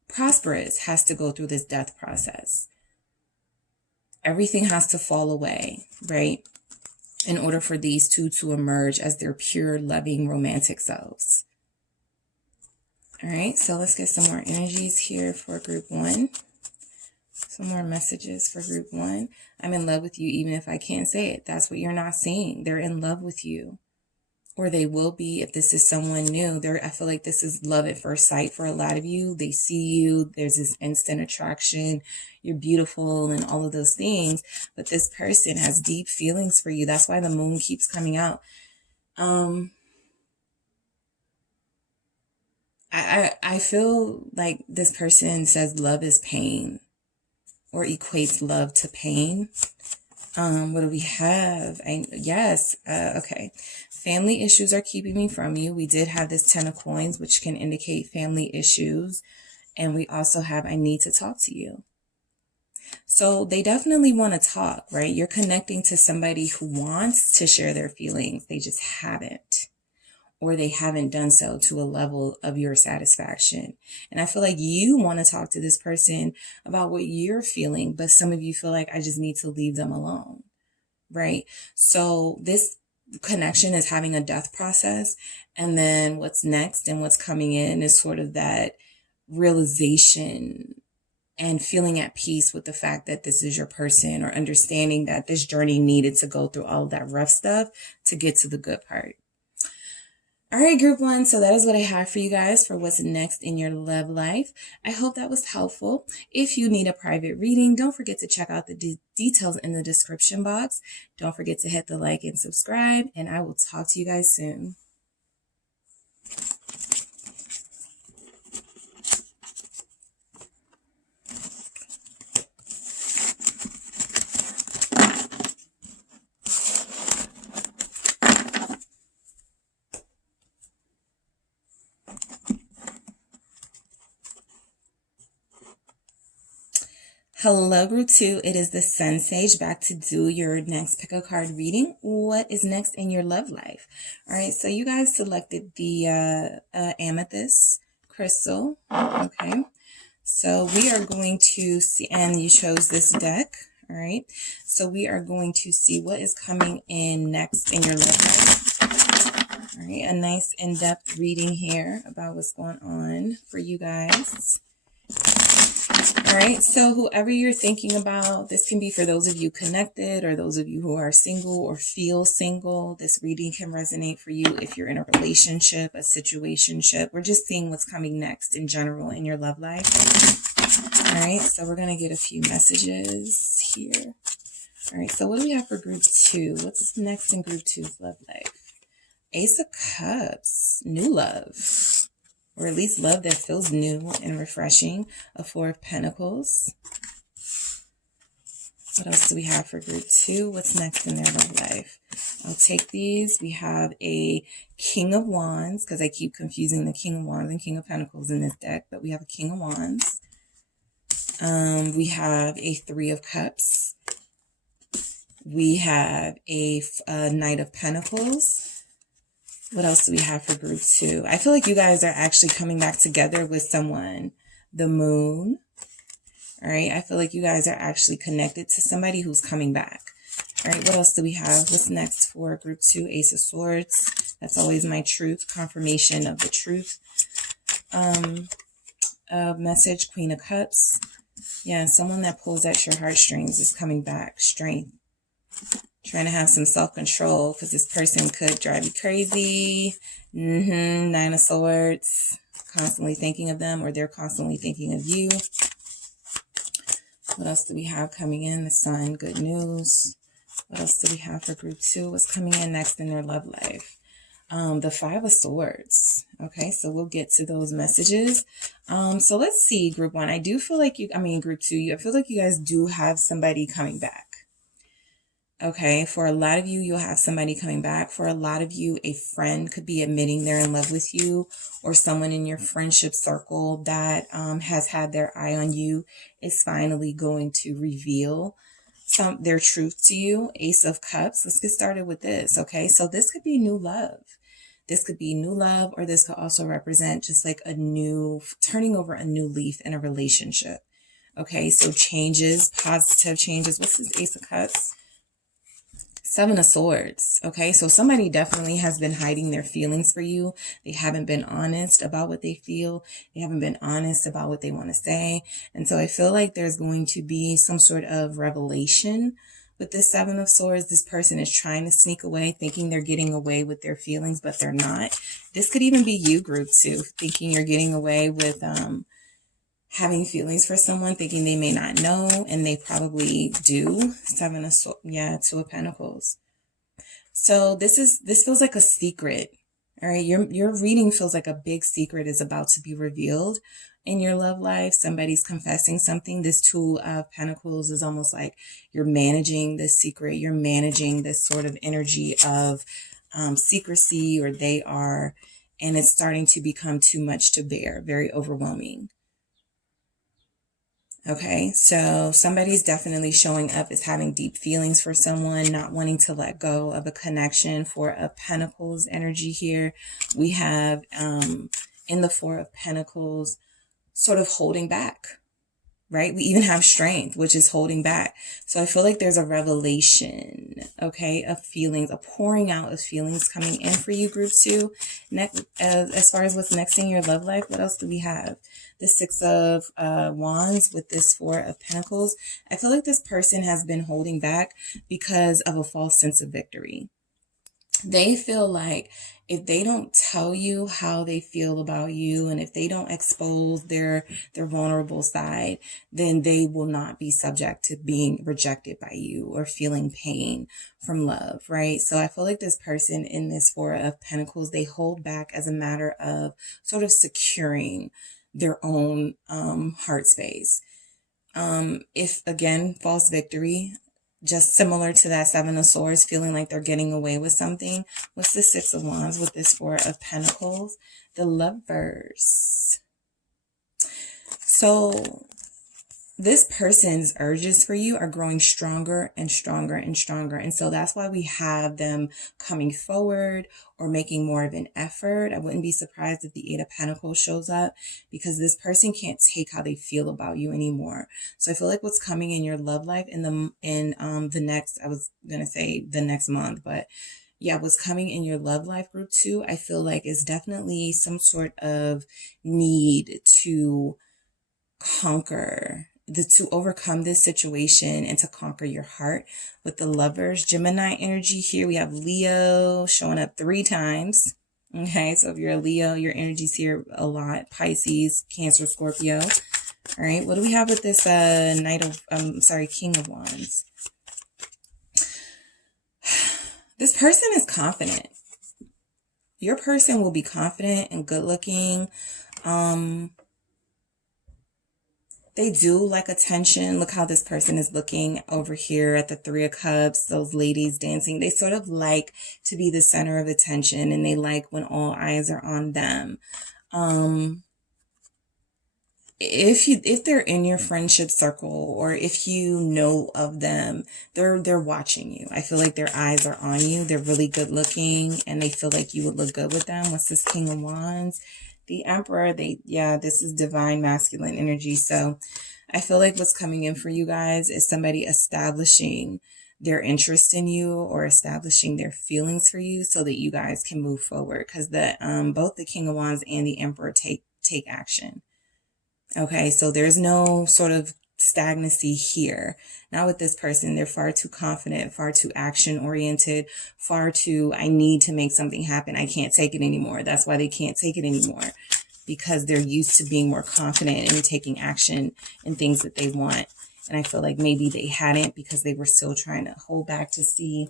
prosperous has to go through this death process. Everything has to fall away, right? In order for these two to emerge as their pure, loving, romantic selves. All right, so let's get some more energies here for group 1. Some more messages for group 1. I'm in love with you even if I can't say it. That's what you're not seeing. They're in love with you. Or they will be if this is someone new. I feel like this is love at first sight for a lot of you. They see you. There's this instant attraction. You're beautiful and all of those things. But this person has deep feelings for you. That's why the moon keeps coming out. I feel like this person says love is pain, or equates love to pain. What do we have? Okay. Family issues are keeping me from you. We did have this 10 of coins, which can indicate family issues. And we also have, I need to talk to you. So they definitely want to talk, right? You're connecting to somebody who wants to share their feelings. They just haven't. Or they haven't done so to a level of your satisfaction. And I feel like you want to talk to this person about what you're feeling, but some of you feel like I just need to leave them alone, right? So this connection is having a death process. And then what's next and what's coming in is sort of that realization and feeling at peace with the fact that this is your person, or understanding that this journey needed to go through all of that rough stuff to get to the good part. All right, group 1. So that is what I have for you guys for what's next in your love life. I hope that was helpful. If you need a private reading, don't forget to check out the details in the description box. Don't forget to hit the like and subscribe, and I will talk to you guys soon. Hello, group 2. It is the SunSage back to do your next pick a card reading. What is next in your love life? All right, so you guys selected the amethyst crystal. Okay, so we are going to see, and you chose this deck. All right, so we are going to see what is coming in next in your love life. All right, a nice in-depth reading here about what's going on for you guys. All right, so whoever you're thinking about, this can be for those of you connected or those of you who are single or feel single. This reading can resonate for you if you're in a relationship, a situationship. We're just seeing what's coming next in general in your love life. All right, so we're going to get a few messages here. All right, so what do we have for group 2? What's next in group 2's love life? Ace of Cups, new love. Or at least love that feels new and refreshing. A 4 of Pentacles. What else do we have for group 2? What's next in their love life? I'll take these. We have a King of Wands, because I keep confusing the King of Wands and King of Pentacles in this deck, but we have a King of Wands. We have a 3 of Cups. We have a Knight of Pentacles. What else do we have for group 2? I feel like you guys are actually coming back together with someone. The Moon. All right. I feel like you guys are actually connected to somebody who's coming back. All right, what else do we have? What's next for group 2? Ace of Swords. That's always my truth, confirmation of the truth. Message, Queen of Cups. Yeah, someone that pulls at your heartstrings is coming back. Strength. Trying to have some self-control because this person could drive you crazy. Nine of Swords. Constantly thinking of them, or they're constantly thinking of you. What else do we have coming in? The Sun, good news. What else do we have for group 2? What's coming in next in their love life? The Five of Swords. Okay, so we'll get to those messages. So let's see, group 1. I do feel like group 2, I feel like you guys do have somebody coming back. Okay, for a lot of you, you'll have somebody coming back. For a lot of you, a friend could be admitting they're in love with you, or someone in your friendship circle that has had their eye on you is finally going to reveal their truth to you. Ace of Cups. Let's get started with this. Okay, so this could be new love. This could be new love, or this could also represent just like turning over a new leaf in a relationship. Okay, so changes, positive changes. What's this Ace of Cups? Seven of Swords. Okay, so somebody definitely has been hiding their feelings for you. They haven't been honest about what they feel. They haven't been honest about what they want to say. And so I feel like there's going to be some sort of revelation with this Seven of Swords. This person is trying to sneak away, thinking they're getting away with their feelings, but they're not. This could even be you, group 2, thinking you're getting away with having feelings for someone, thinking they may not know, and they probably do. Seven of Swords, yeah, Two of Pentacles. So this feels like a secret. All right, your reading feels like a big secret is about to be revealed in your love life. Somebody's confessing something. This Two of Pentacles is almost like you're managing this secret. You're managing this sort of energy of secrecy, or they are, and it's starting to become too much to bear, very overwhelming. Okay, so somebody's definitely showing up as having deep feelings for someone, not wanting to let go of a connection. Four of Pentacles energy here. We have in the Four of Pentacles sort of holding back, right? We even have Strength, which is holding back. So I feel like there's a revelation, okay, of feelings, a pouring out of feelings coming in for you, group 2. Next, as far as what's next in your love life, what else do we have? The Six of Wands with this Four of Pentacles. I feel like this person has been holding back because of a false sense of victory. They feel like if they don't tell you how they feel about you, and if they don't expose their vulnerable side, then they will not be subject to being rejected by you or feeling pain from love, right? So I feel like this person in this Four of Pentacles, they hold back as a matter of sort of securing their own heart space. If again, false victory, just similar to that Seven of Swords, feeling like they're getting away with something. What's the Six of Wands with this Four of Pentacles? The Lovers. So this person's urges for you are growing stronger and stronger and stronger. And so that's why we have them coming forward or making more of an effort. I wouldn't be surprised if the Eight of Pentacles shows up, because this person can't take how they feel about you anymore. So I feel like what's coming in your love life in the next, I was going to say the next month, but yeah, what's coming in your love life, group 2, I feel like is definitely some sort of need to overcome this situation and to conquer your heart. With the Lovers, Gemini energy here, we have Leo showing up 3 times. Okay, so if you're a Leo, your energy's here a lot. Pisces, Cancer, Scorpio. All right, what do we have with this King of Wands? This person is confident. Your person will be confident and good looking. They do like attention. Look how this person is looking over here at the Three of Cups, those ladies dancing. They sort of like to be the center of attention, and they like when all eyes are on them. If they're in your friendship circle, or if you know of them, they're watching you. I feel like their eyes are on you. They're really good looking, and they feel like you would look good with them. What's this King of Wands? The Emperor, this is divine masculine energy. So I feel like what's coming in for you guys is somebody establishing their interest in you or establishing their feelings for you so that you guys can move forward. Because both the King of Wands and the Emperor take action. Okay, so there's no sort of stagnancy here. Not with this person. They're far too confident, far too action oriented, far too, I need to make something happen. I can't take it anymore. That's why they can't take it anymore, because they're used to being more confident and taking action in things that they want. And I feel like maybe they hadn't because they were still trying to hold back to see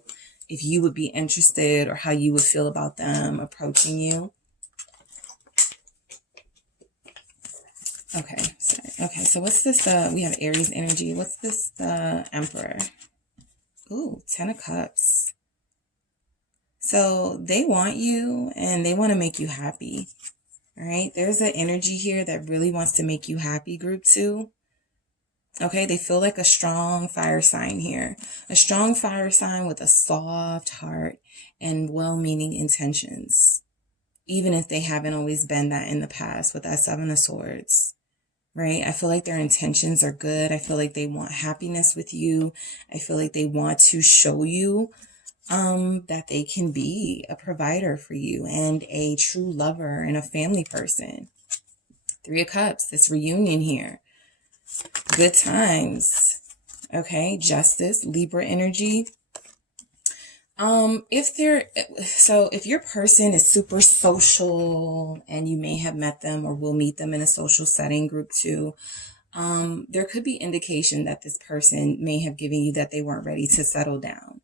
if you would be interested or how you would feel about them approaching you. Okay, sorry. Okay, so what's this? We have Aries energy. What's this? The Emperor. Ooh, 10 of Cups. So they want you and they want to make you happy. All right, there's an energy here that really wants to make you happy, group 2. Okay, they feel like a strong fire sign here. A strong fire sign with a soft heart and well-meaning intentions. Even if they haven't always been that in the past with that 7 of Swords. Right? I feel like their intentions are good. I feel like they want happiness with you. I feel like they want to show you that they can be a provider for you and a true lover and a family person. 3 of Cups, this reunion here. Good times. Okay, Justice, Libra energy. If your person is super social and you may have met them or will meet them in a social setting, group 2, there could be indication that this person may have given you that they weren't ready to settle down.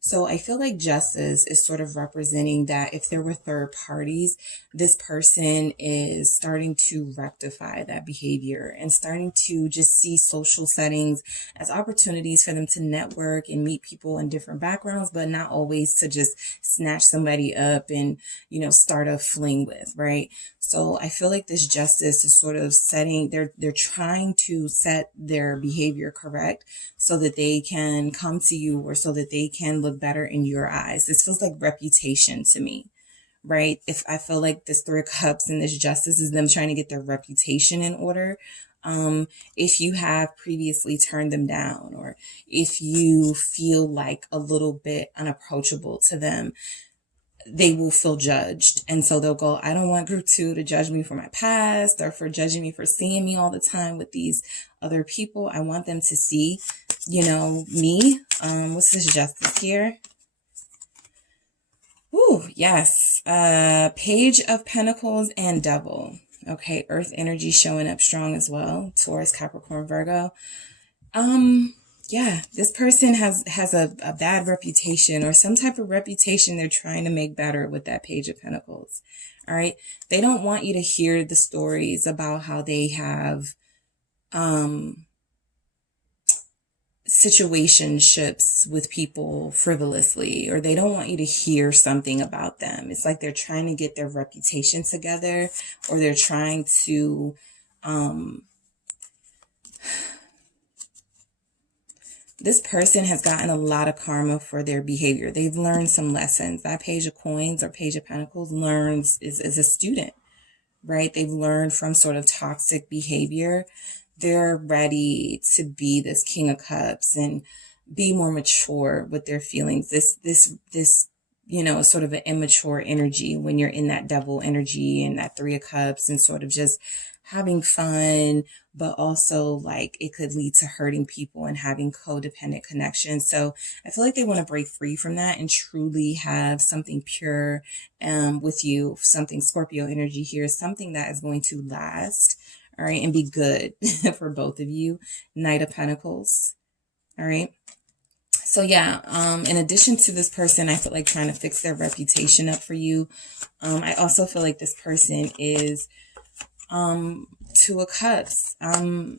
So I feel like Justice is sort of representing that if there were third parties, this person is starting to rectify that behavior and starting to just see social settings as opportunities for them to network and meet people in different backgrounds, but not always to just snatch somebody up and, start a fling with, right? So I feel like this Justice is sort of they're trying to set their behavior correct so that they can come to you or so that they can look better in your eyes. This feels like reputation to me, right? If I feel like this 3 of Cups and this Justice is them trying to get their reputation in order. If you have previously turned them down or if you feel like a little bit unapproachable to them, they will feel judged. And so they'll go, I don't want group 2 to judge me for my past or for judging me for seeing me all the time with these other people. I want them to see, me. What's this Justice here? Ooh, yes. Page of Pentacles and Devil. Okay, Earth energy showing up strong as well. Taurus, Capricorn, Virgo. Yeah, this person has a bad reputation or some type of reputation they're trying to make better with that Page of Pentacles. All right. They don't want you to hear the stories about how they have situationships with people frivolously, or they don't want you to hear something about them. It's like they're trying to get their reputation together, or they're trying to this person has gotten a lot of karma for their behavior. They've learned some lessons. That Page of Coins or Page of Pentacles is a student, right? They've learned from sort of toxic behavior. They're ready to be this King of Cups and be more mature with their feelings. This sort of an immature energy when you're in that Devil energy and that 3 of Cups and sort of just having fun, but also like it could lead to hurting people and having codependent connections. So I feel like they want to break free from that and truly have something pure with you, something Scorpio energy here, something that is going to last, all right, and be good for both of you. Knight of Pentacles, all right. So yeah, in addition to this person, I feel like trying to fix their reputation up for you. I also feel like this person is 2 of Cups. I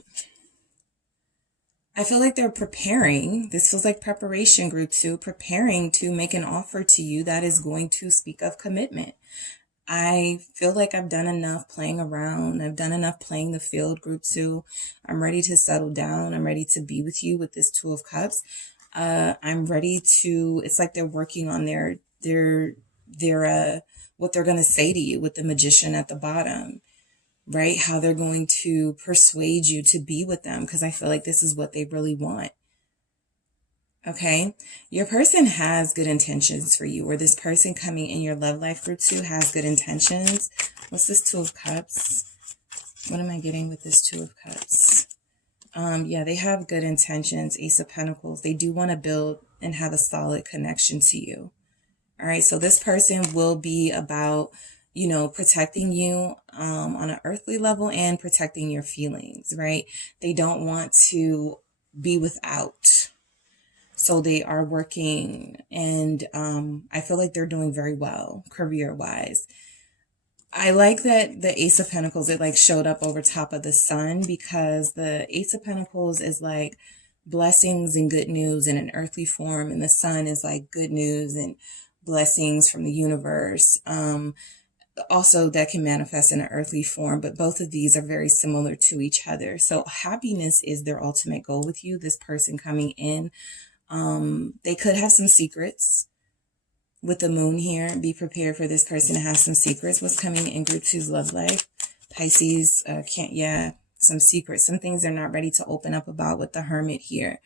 feel like they're preparing. This feels like preparation, group 2, preparing to make an offer to you that is going to speak of commitment. I feel like I've done enough playing around. I've done enough playing the field, group 2. I'm ready to settle down. I'm ready to be with you with this 2 of Cups. I'm ready to, it's like they're working on their what they're going to say to you with the Magician at the bottom, right? How they're going to persuade you to be with them, because I feel like this is what they really want. Okay, your person has good intentions for you, or this person coming in your love life group 2 has good intentions. What's this 2 of Cups? What am I getting with this 2 of Cups? Yeah, they have good intentions. Ace of Pentacles. They do want to build and have a solid connection to you. All right, so this person will be about, you know, protecting you on an earthly level and protecting your feelings, right? They don't want to be without. So they are working, and I feel like they're doing very well career-wise. I like that the Ace of Pentacles, it like showed up over top of the Sun, because the Ace of Pentacles is like blessings and good news in an earthly form, and the Sun is like good news and blessings from the universe. Also, that can manifest in an earthly form, but both of these are very similar to each other. So happiness is their ultimate goal with you, this person coming in. They could have some secrets with the Moon here. Be prepared for this person to have some secrets. What's coming in group 2's love life? Pisces, some secrets, some things they're not ready to open up about with the Hermit here.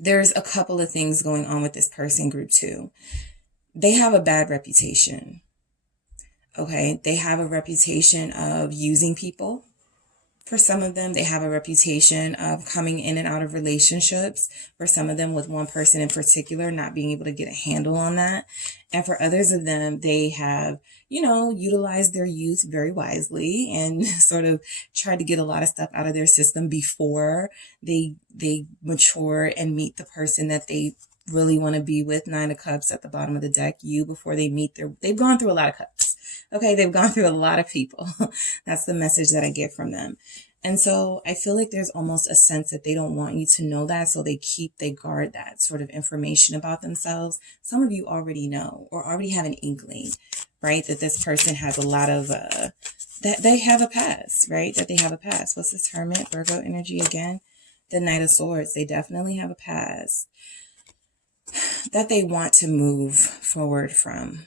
There's a couple of things going on with this person, group 2. They have a bad reputation. Okay, they have a reputation of using people. For some of them, they have a reputation of coming in and out of relationships. For some of them, with one person in particular, not being able to get a handle on that. And for others of them, they have, you know, utilized their youth very wisely and sort of tried to get a lot of stuff out of their system before they mature and meet the person that they really want to be with. 9 of Cups at the bottom of the deck. Before they meet they've gone through a lot of cups. Okay, they've gone through a lot of people. That's the message that I get from them. And so I feel like there's almost a sense that they don't want you to know that. So they guard that sort of information about themselves. Some of you already know, or already have an inkling, right? That this person has a lot of, that they have a past, right? That they have a past. What's this Hermit, Virgo energy again? The Knight of Swords. They definitely have a past that they want to move forward from.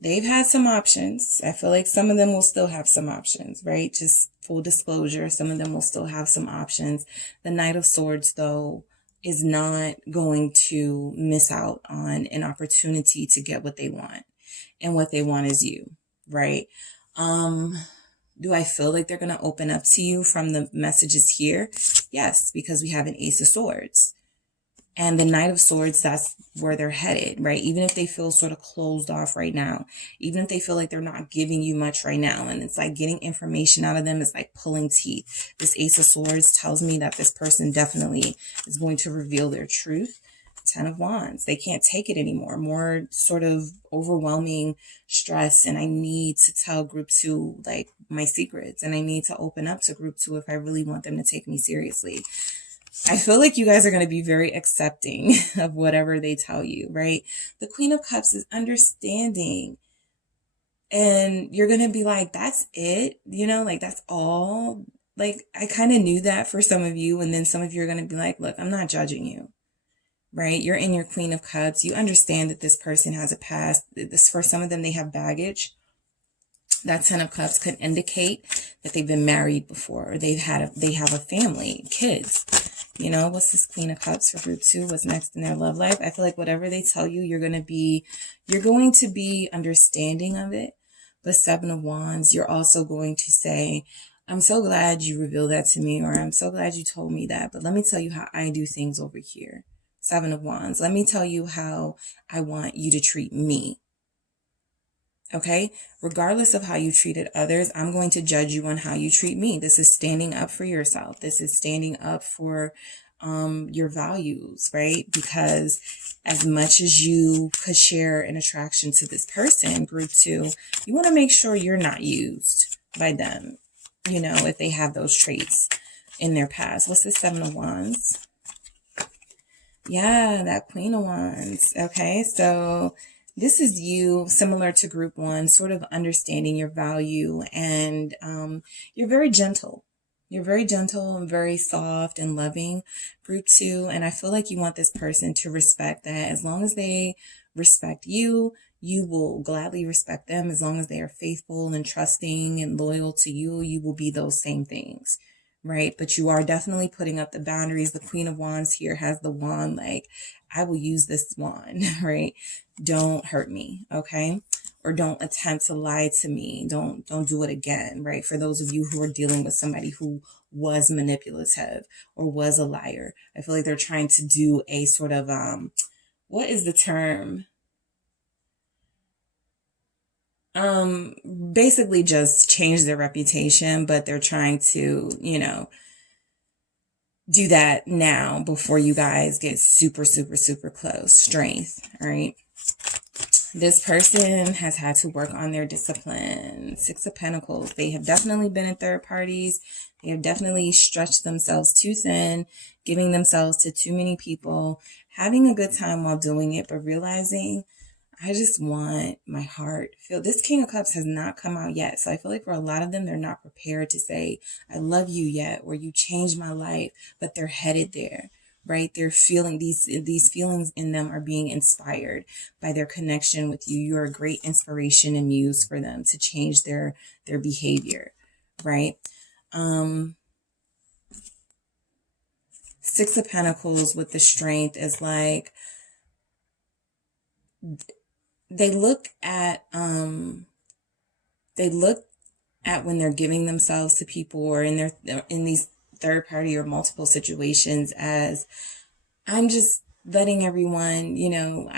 They've had some options. I feel like some of them will still have some options, right? Just full disclosure, some of them will still have some options. The Knight of Swords, though, is not going to miss out on an opportunity to get what they want. And what they want is you, right? Do I feel like they're going to open up to you from the messages here? Yes, because we have an Ace of Swords. And the Knight of Swords, that's where they're headed, right? Even if they feel sort of closed off right now, even if they feel like they're not giving you much right now, and it's like getting information out of them is like pulling teeth. This Ace of Swords tells me that this person definitely is going to reveal their truth. 10 of Wands, they can't take it anymore. More sort of overwhelming stress, and I need to tell group 2 like my secrets, and I need to open up to group 2 if I really want them to take me seriously. I feel like you guys are going to be very accepting of whatever they tell you, right? The Queen of Cups is understanding. And you're going to be like, that's it, you know, like that's all. Like, I kind of knew that for some of you. And then some of you are going to be like, look, I'm not judging you, right? You're in your Queen of Cups. You understand that this person has a past. For some of them, they have baggage. That 10 of Cups could indicate that they've been married before, or they have a family, kids. You know, what's this Queen of Cups for group 2? What's next in their love life? I feel like whatever they tell you, you're going to be understanding of it. The 7 of Wands, you're also going to say, I'm so glad you revealed that to me, or I'm so glad you told me that, but let me tell you how I do things over here. 7 of Wands, let me tell you how I want you to treat me. Okay, regardless of how you treated others, I'm going to judge you on how you treat me. This is standing up for yourself. This is standing up for your values, right? Because as much as you could share an attraction to this person, group 2, you want to make sure you're not used by them, you know, if they have those traits in their past. What's the 7 of Wands? Yeah, that Queen of Wands. Okay, so this is you, similar to group 1, sort of understanding your value, and you're very gentle. You're very gentle and very soft and loving, group 2. And I feel like you want this person to respect that. As long as they respect you, you will gladly respect them. As long as they are faithful and trusting and loyal to you, you will be those same things, right? But you are definitely putting up the boundaries. The Queen of Wands here has the wand, like, I will use this wand, right? Don't hurt me, okay? Or don't attempt to lie to me. Don't do it again, right? For those of you who are dealing with somebody who was manipulative or was a liar, I feel like they're trying to do a sort of, what is the term? Basically just change their reputation, but they're trying to, you know, do that now before you guys get super, super, super close. Strength, all right? This person has had to work on their discipline. Six of Pentacles. They have definitely been in third parties. They have definitely stretched themselves too thin, giving themselves to too many people, having a good time while doing it, but realizing, I just want my heart filled. This King of Cups has not come out yet. So I feel like for a lot of them, they're not prepared to say, I love you yet, or you changed my life, but they're headed there, right? They're feeling these feelings in them are being inspired by their connection with you. You're a great inspiration and muse for them to change their behavior, right? Six of Pentacles with the Strength is like, they look at when they're giving themselves to people or in these third party or multiple situations as, I'm just letting everyone, you know,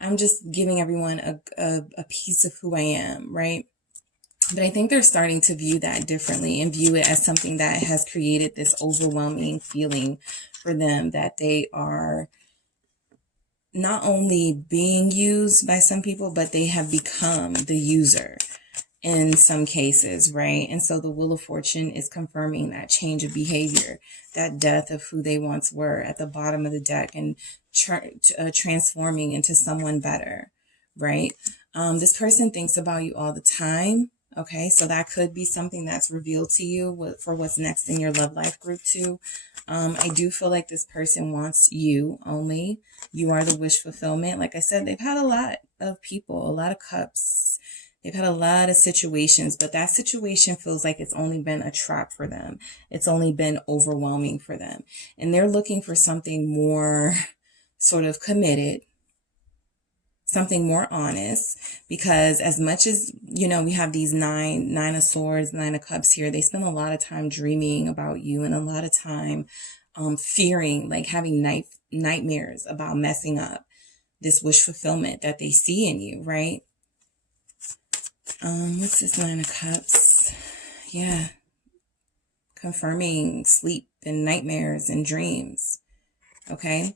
I'm just giving everyone a piece of who I am, right? But I think they're starting to view that differently and view it as something that has created this overwhelming feeling for them that they are not only being used by some people, but they have become the user in some cases, right? And so the Wheel of Fortune is confirming that change of behavior, that death of who they once were at the bottom of the deck and transforming into someone better, right? This person thinks about you all the time. Okay, so that could be something that's revealed to you for what's next in your love life group too. I do feel like this person wants you only. You are the wish fulfillment. Like I said, they've had a lot of people, a lot of cups. They've had a lot of situations, but that situation feels like it's only been a trap for them. It's only been overwhelming for them. And they're looking for something more sort of committed, something more honest, because as much as, you know, we have these nine of swords, nine of cups here, they spend a lot of time dreaming about you and a lot of time fearing, like having nightmares about messing up this wish fulfillment that they see in you, right? What's this nine of cups? Yeah. Confirming sleep and nightmares and dreams. Okay.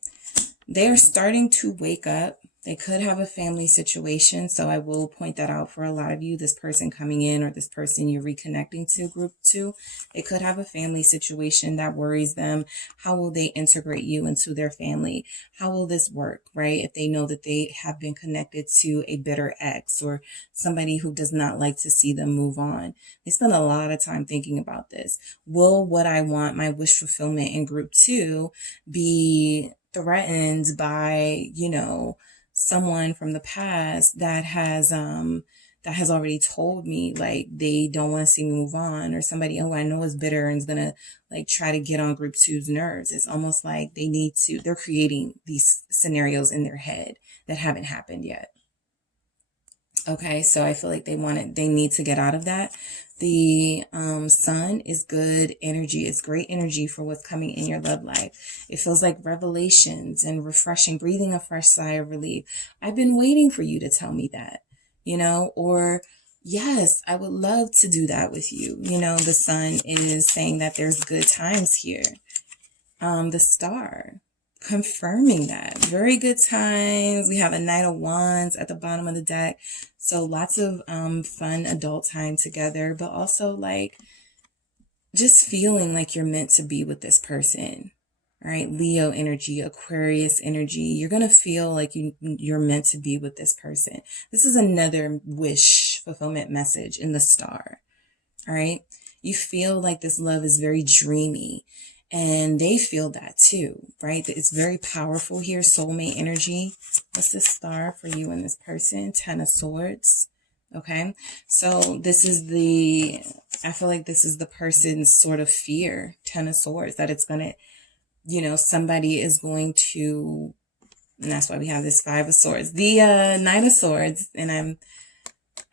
They are starting to wake up. They could have a family situation. So I will point that out for a lot of you. This person coming in or this person you're reconnecting to, group two, they could have a family situation that worries them. How will they integrate you into their family? How will this work, right? If they know that they have been connected to a bitter ex or somebody who does not like to see them move on. They spend a lot of time thinking about this. Will what I want, my wish fulfillment in group two, be threatened by, you know, someone from the past that has already told me like they don't want to see me move on, or somebody who I know is bitter and is gonna like try to get on group two's nerves. It's almost like they're creating these scenarios in their head that haven't happened yet. Okay, so I feel like they need to get out of that. The sun is good energy. It's great energy for what's coming in your love life. It feels like revelations and refreshing, breathing a fresh sigh of relief. I've been waiting for you to tell me that, you know, or yes, I would love to do that with you. You know, the sun is saying that there's good times here. The star confirming that. Very good times. We have a Knight of Wands at the bottom of the deck. So lots of fun adult time together, but also like just feeling like you're meant to be with this person. All right, Leo energy, Aquarius energy. You're going to feel like you're meant to be with this person. This is another wish fulfillment message in the star. All right. You feel like this love is very dreamy. And they feel that too, right? It's very powerful here, soulmate energy. What's the star for you and this person? 10 of Swords. Okay. So I feel like this is the person's sort of fear, Ten of Swords, that it's going to, somebody is going to, and that's why we have this Five of Swords, the Knight of Swords. And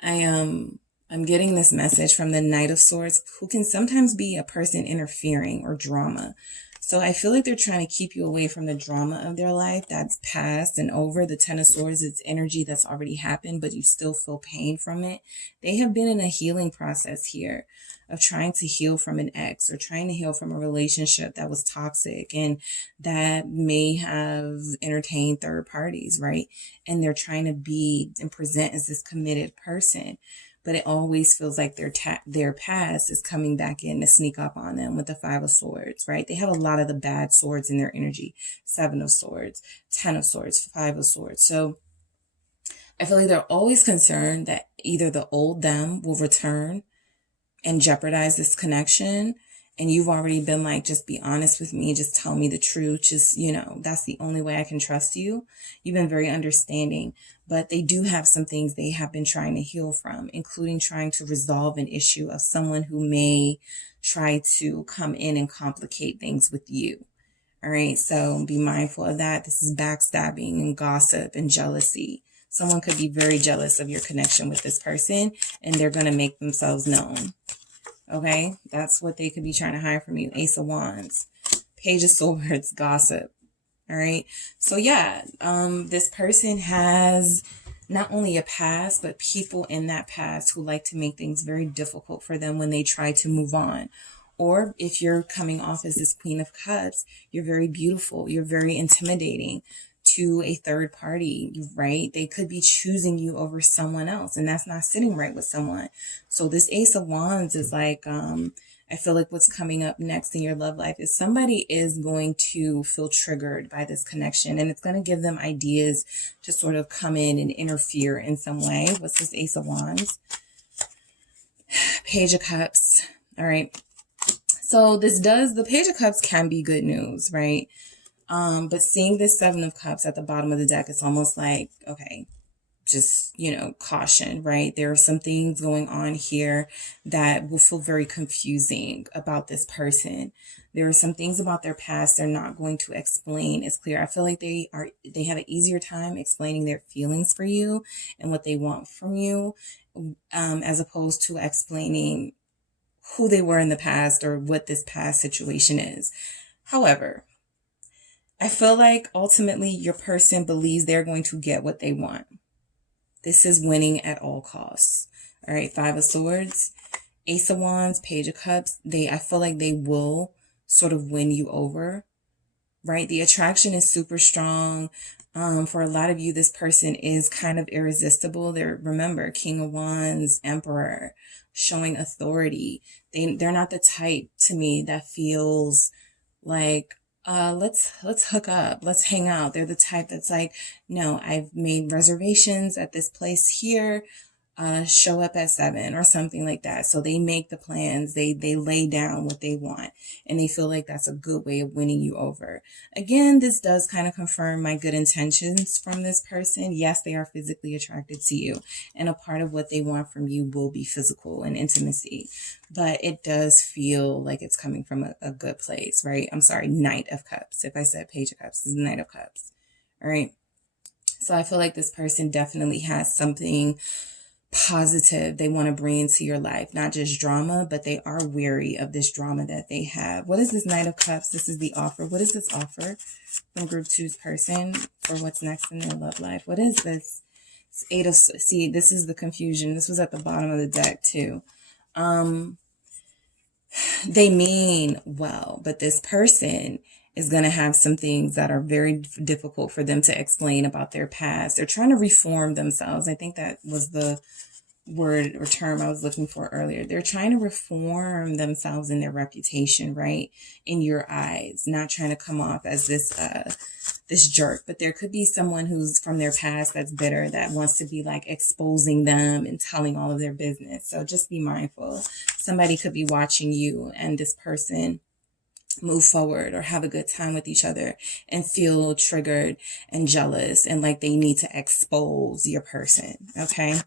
I'm getting this message from the Knight of Swords, who can sometimes be a person interfering or drama. So I feel like they're trying to keep you away from the drama of their life that's past and over. The Ten of Swords, it's energy that's already happened, but you still feel pain from it. They have been in a healing process here of trying to heal from an ex or trying to heal from a relationship that was toxic and that may have entertained third parties, right? And they're trying to be and present as this committed person. But it always feels like their past is coming back in to sneak up on them with the Five of Swords, right? They have a lot of the bad swords in their energy. Seven of Swords, Ten of Swords, Five of Swords. So I feel like they're always concerned that either the old them will return and jeopardize this connection. And you've already been like, just be honest with me. Just tell me the truth. Just, that's the only way I can trust you. You've been very understanding, but they do have some things they have been trying to heal from, including trying to resolve an issue of someone who may try to come in and complicate things with you. All right. So be mindful of that. This is backstabbing and gossip and jealousy. Someone could be very jealous of your connection with this person and they're going to make themselves known. Okay, that's what they could be trying to hide from you. Ace of Wands, Page of Swords, gossip. All right. So yeah, this person has not only a past, but people in that past who like to make things very difficult for them when they try to move on. Or if you're coming off as this Queen of Cups, you're very beautiful. You're very intimidating to a third party, right? They could be choosing you over someone else, and that's not sitting right with someone. So this Ace of Wands is like, I feel like what's coming up next in your love life is somebody is going to feel triggered by this connection, and it's going to give them ideas to sort of come in and interfere in some way. What's this Ace of Wands? Page of Cups. All right. So the Page of Cups can be good news, right? But seeing this Seven of Cups at the bottom of the deck, it's almost like, okay, just, caution, right? There are some things going on here that will feel very confusing about this person. There are some things about their past they're not going to explain as clear. I feel like they have an easier time explaining their feelings for you and what they want from you, as opposed to explaining who they were in the past or what this past situation is. However, I feel like ultimately your person believes they're going to get what they want. This is winning at all costs. All right, Five of Swords, Ace of Wands, Page of Cups. I feel like they will sort of win you over, right? The attraction is super strong. For a lot of you, this person is kind of irresistible. Remember, King of Wands, Emperor, showing authority. They're not the type to me that feels like, let's hook up, let's hang out. They're the type that's like, no, I've made reservations at this place here, show up at 7 or something like that. So they make the plans, they lay down what they want, and they feel like that's a good way of winning you over. Again, this does kind of confirm my good intentions from this person. Yes, they are physically attracted to you, and a part of what they want from you will be physical and intimacy, but it does feel like it's coming from a good place, right? I'm sorry, Knight of Cups. If I said Page of Cups, this is Knight of Cups. All right. So I feel like this person definitely has something positive they want to bring into your life, not just drama, but they are weary of this drama that they have. What is this Knight of Cups? This is the offer. What is this offer from Group 2's person for what's next in their love life? What is this? It's see, this is the confusion. This was at the bottom of the deck too. They mean well, but this person is going to have some things that are very difficult for them to explain about their past. They're trying to reform themselves. I think that was the word or term I was looking for earlier. They're trying to reform themselves in their reputation, right? In your eyes, not trying to come off as this jerk, but there could be someone who's from their past that's bitter, that wants to be like exposing them and telling all of their business. So just be mindful. Somebody could be watching you and this person move forward or have a good time with each other and feel triggered and jealous and like they need to expose your person. Okay.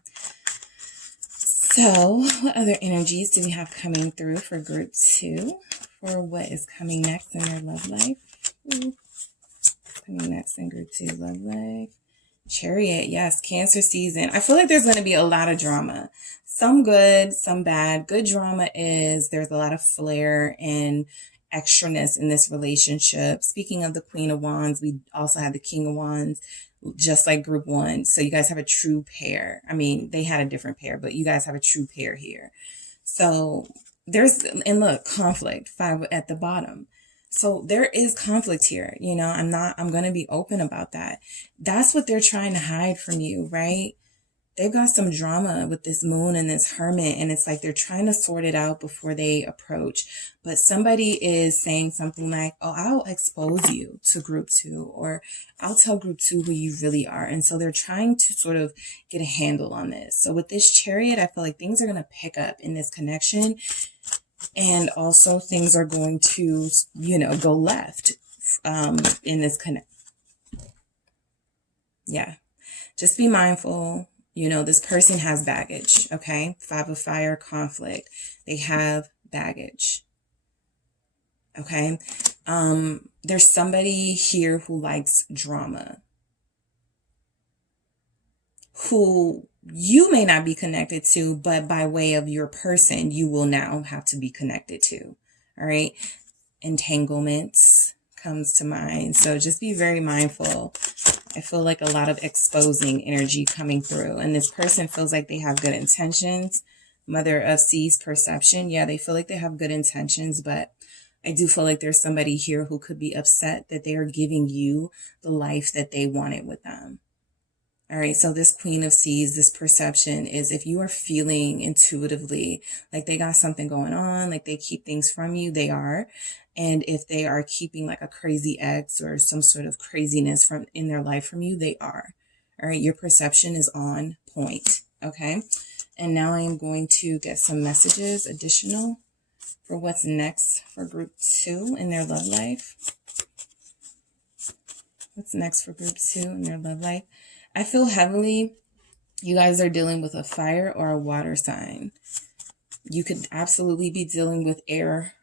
So, what other energies do we have coming through for group 2? For what is coming next in their love life? Coming next in group 2 love life. Chariot, yes, Cancer season. I feel like there's going to be a lot of drama. Some good, some bad. Good drama is there's a lot of flair and extraness in this relationship. Speaking of the Queen of Wands, we also have the King of Wands, just like group 1. So you guys have a true pair. I mean, they had a different pair, but you guys have a true pair here. So there's, and look, conflict, 5 at the bottom. So there is conflict here. You know, I'm going to be open about that. That's what they're trying to hide from you, right? They've got some drama with this moon and this hermit, and it's like they're trying to sort it out before they approach. But somebody is saying something like, oh, I'll expose you to group 2, or I'll tell group 2 who you really are. And so they're trying to sort of get a handle on this. So with this Chariot, I feel like things are going to pick up in this connection. And also things are going to, you know, go left in this connect. Yeah. Just be mindful. You know, this person has baggage, okay? 5 of Fire, conflict. They have baggage, okay? There's somebody here who likes drama, who you may not be connected to, but by way of your person, you will now have to be connected to, all right? Entanglements comes to mind. So just be very mindful. I feel like a lot of exposing energy coming through, and this person feels like they have good intentions. Mother of Seas, perception. Yeah, they feel like they have good intentions, but I do feel like there's somebody here who could be upset that they are giving you the life that they wanted with them. All right, so this Queen of Seas, this perception is if you are feeling intuitively like they got something going on, like they keep things from you, they are. And if they are keeping like a crazy ex or some sort of craziness from in their life from you, they are. All right, your perception is on point, okay? And now I am going to get some messages additional for what's next for group 2 in their love life. What's next for group 2 in their love life? I feel heavily you guys are dealing with a fire or a water sign. You could absolutely be dealing with air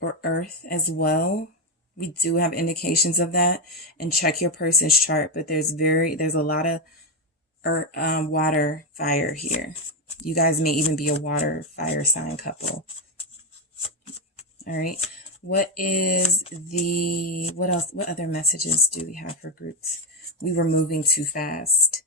or earth as well. We do have indications of that. And check your person's chart, but there's a lot of water fire here. You guys may even be a water fire sign couple. All right. What else? What other messages do we have for groups? We were moving too fast.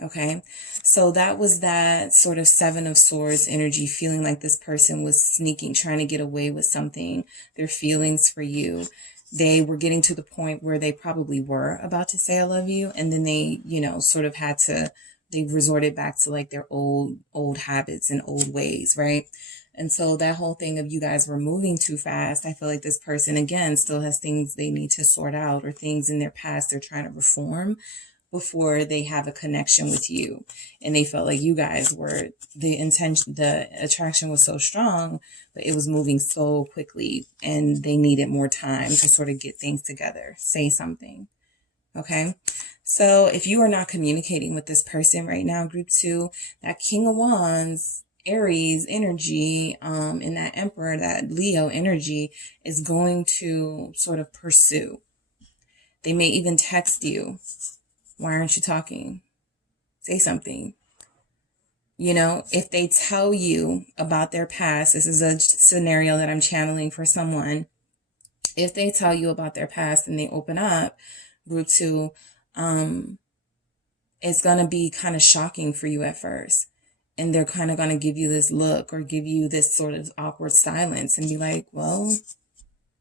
Okay. So that was that sort of 7 of Swords energy, feeling like this person was sneaking, trying to get away with something, their feelings for you. They were getting to the point where they probably were about to say, I love you. And then they, you know, sort of they resorted back to like their old habits and old ways. Right. And so that whole thing of you guys were moving too fast, I feel like this person, again, still has things they need to sort out or things in their past they're trying to reform before they have a connection with you. And they felt like you guys were, the attraction was so strong, but it was moving so quickly and they needed more time to sort of get things together. Say something. Okay. So if you are not communicating with this person right now, group 2, that King of Wands, Aries energy, and that Emperor, that Leo energy is going to sort of pursue. They may even text you. Why aren't you talking? Say something. You know, if they tell you about their past, this is a scenario that I'm channeling for someone. If they tell you about their past and they open up, group 2, it's going to be kind of shocking for you at first. And they're kind of going to give you this look or give you this sort of awkward silence and be like, well,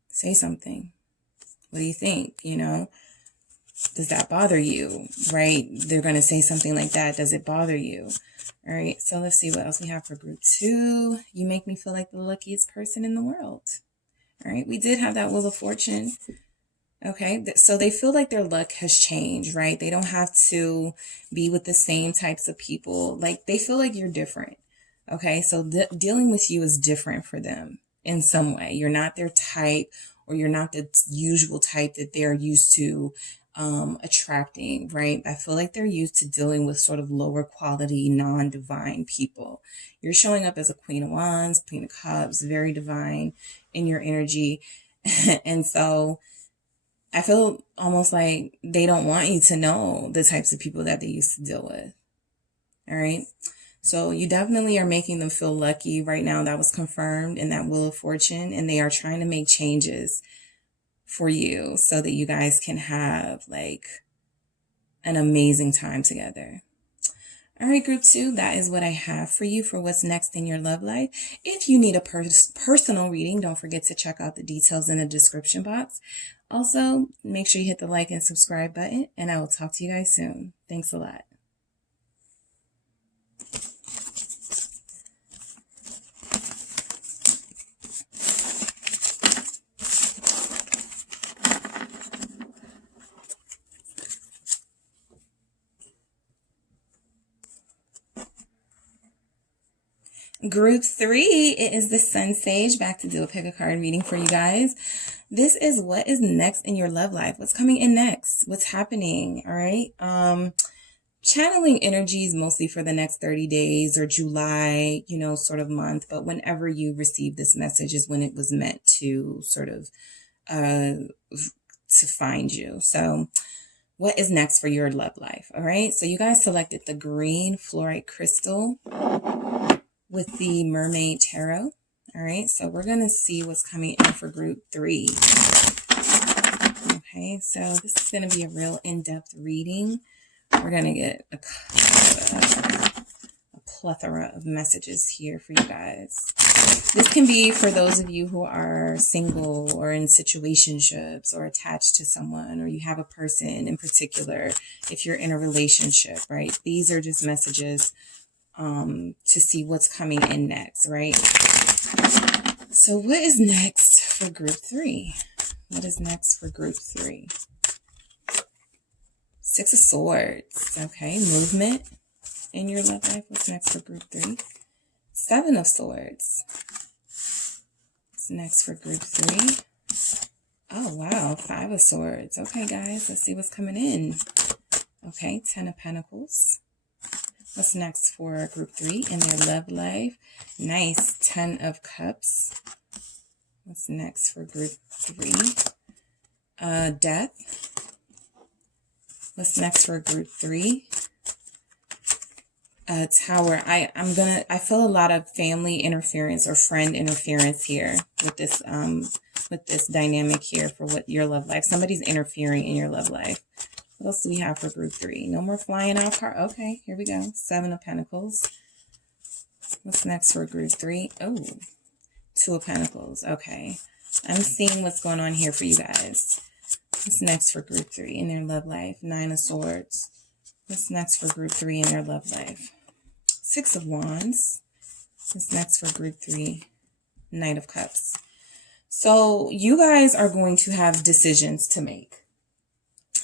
say something. What do you think? You know, does that bother you? Right? They're going to say something like that. Does it bother you? All right. So let's see what else we have for group 2. You make me feel like the luckiest person in the world. All right. We did have that Wheel of Fortune. Okay, so they feel like their luck has changed, right? They don't have to be with the same types of people. Like, they feel like you're different. Okay, so dealing with you is different for them in some way. You're not their type, or you're not the usual type that they're used to attracting, right? I feel like they're used to dealing with sort of lower quality, non-divine people. You're showing up as a Queen of Wands, Queen of Cups, very divine in your energy. And so I feel almost like they don't want you to know the types of people that they used to deal with. All right. So you definitely are making them feel lucky right now. That was confirmed in that Wheel of Fortune, and they are trying to make changes for you so that you guys can have like an amazing time together. All right, group 2, that is what I have for you for what's next in your love life. If you need a personal reading, don't forget to check out the details in the description box. Also, make sure you hit the like and subscribe button, and I will talk to you guys soon. Thanks a lot. Group 3, it is the SunSage, back to do a pick a card reading for you guys. This is what is next in your love life. What's coming in next? What's happening? All right. Channeling energies mostly for the next 30 days or July, sort of month. But whenever you receive this message is when it was meant to sort of to find you. So what is next for your love life? All right. So you guys selected the green fluorite crystal with the Mermaid Tarot. All right, so we're going to see what's coming in for group 3. Okay, so this is going to be a real in-depth reading. We're going to get a plethora of messages here for you guys. This can be for those of you who are single or in situationships or attached to someone, or you have a person in particular, if you're in a relationship, right? These are just messages to see what's coming in next, right? So what is next for group 3? What is next for group 3? 6 of Swords. Okay, movement in your love life. What's next for group 3? 7 of Swords. What's next for group 3? Oh, wow. 5 of Swords. Okay, guys, let's see what's coming in. Okay, 10 of Pentacles. What's next for group 3 in their love life? Nice. 10 of Cups. What's next for group 3? Death. What's next for group 3? Tower. I feel a lot of family interference or friend interference here with this dynamic here for what your love life. Somebody's interfering in your love life. What else do we have for group 3? No more flying out card. Okay, here we go. 7 of Pentacles. What's next for group 3? Oh, 2 of Pentacles. Okay. I'm seeing what's going on here for you guys. What's next for group 3 in their love life? 9 of Swords. What's next for group 3 in their love life? 6 of Wands. What's next for group 3? Knight of Cups. So you guys are going to have decisions to make.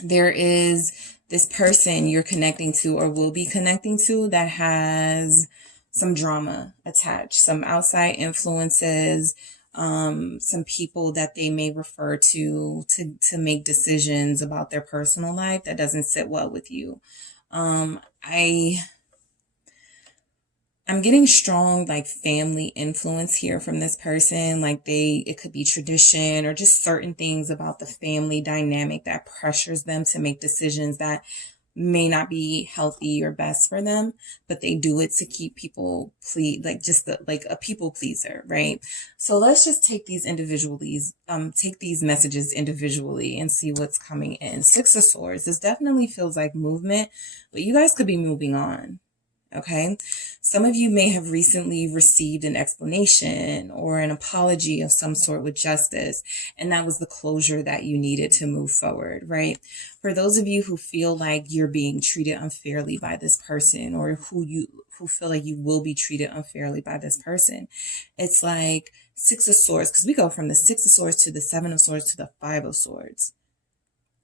There is this person you're connecting to or will be connecting to that has some drama attached, some outside influences, some people that they may refer to make decisions about their personal life that doesn't sit well with you. I'm getting strong like family influence here from this person. Like it could be tradition or just certain things about the family dynamic that pressures them to make decisions that may not be healthy or best for them, but they do it to keep people like a people pleaser, right? So let's just take these messages individually and see what's coming in. 6 of Swords. This definitely feels like movement, but you guys could be moving on. Okay, some of you may have recently received an explanation or an apology of some sort with justice, and that was the closure that you needed to move forward, right? For those of you who feel like you're being treated unfairly by this person, or who feel like you will be treated unfairly by this person, it's like 6 of Swords, because we go from the 6 of Swords to the 7 of Swords to the 5 of Swords.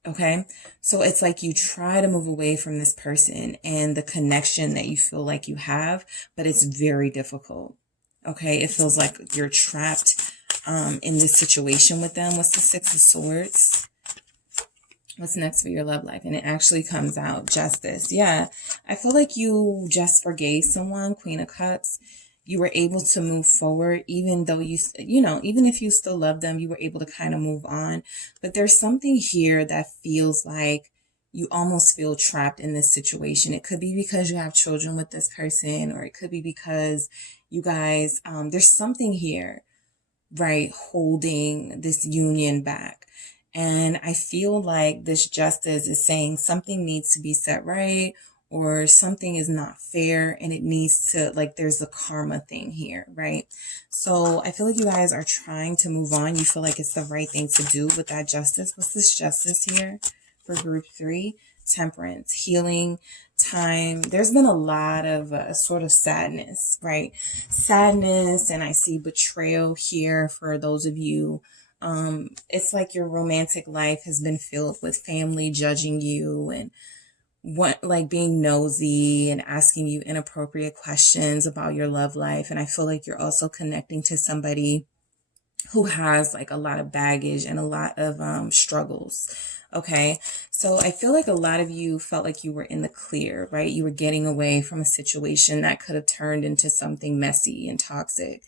Okay, so it's like you try to move away from this person and the connection that you feel like you have, but it's very difficult. Okay, it feels like you're trapped in this situation with them. What's the 6 of Swords? What's next for your love life? And it actually comes out justice. Yeah, I feel like you just forgave someone, Queen of Cups. You were able to move forward, even though even if you still love them, you were able to kind of move on. But there's something here that feels like you almost feel trapped in this situation. It could be because you have children with this person, or it could be because you guys, there's something here, right, holding this union back. And I feel like this justice is saying something needs to be set right, or something is not fair, and it needs to, like, there's a karma thing here, right? So I feel like you guys are trying to move on. You feel like it's the right thing to do with that justice. What's this justice here for group 3? Temperance, healing, time. There's been a lot of sort of sadness, right? Sadness, and I see betrayal here for those of you. It's like your romantic life has been filled with family judging you, and like being nosy and asking you inappropriate questions about your love life. And I feel like you're also connecting to somebody who has like a lot of baggage and a lot of struggles. Okay, so I feel like a lot of you felt like you were in the clear, right? You were getting away from a situation that could have turned into something messy and toxic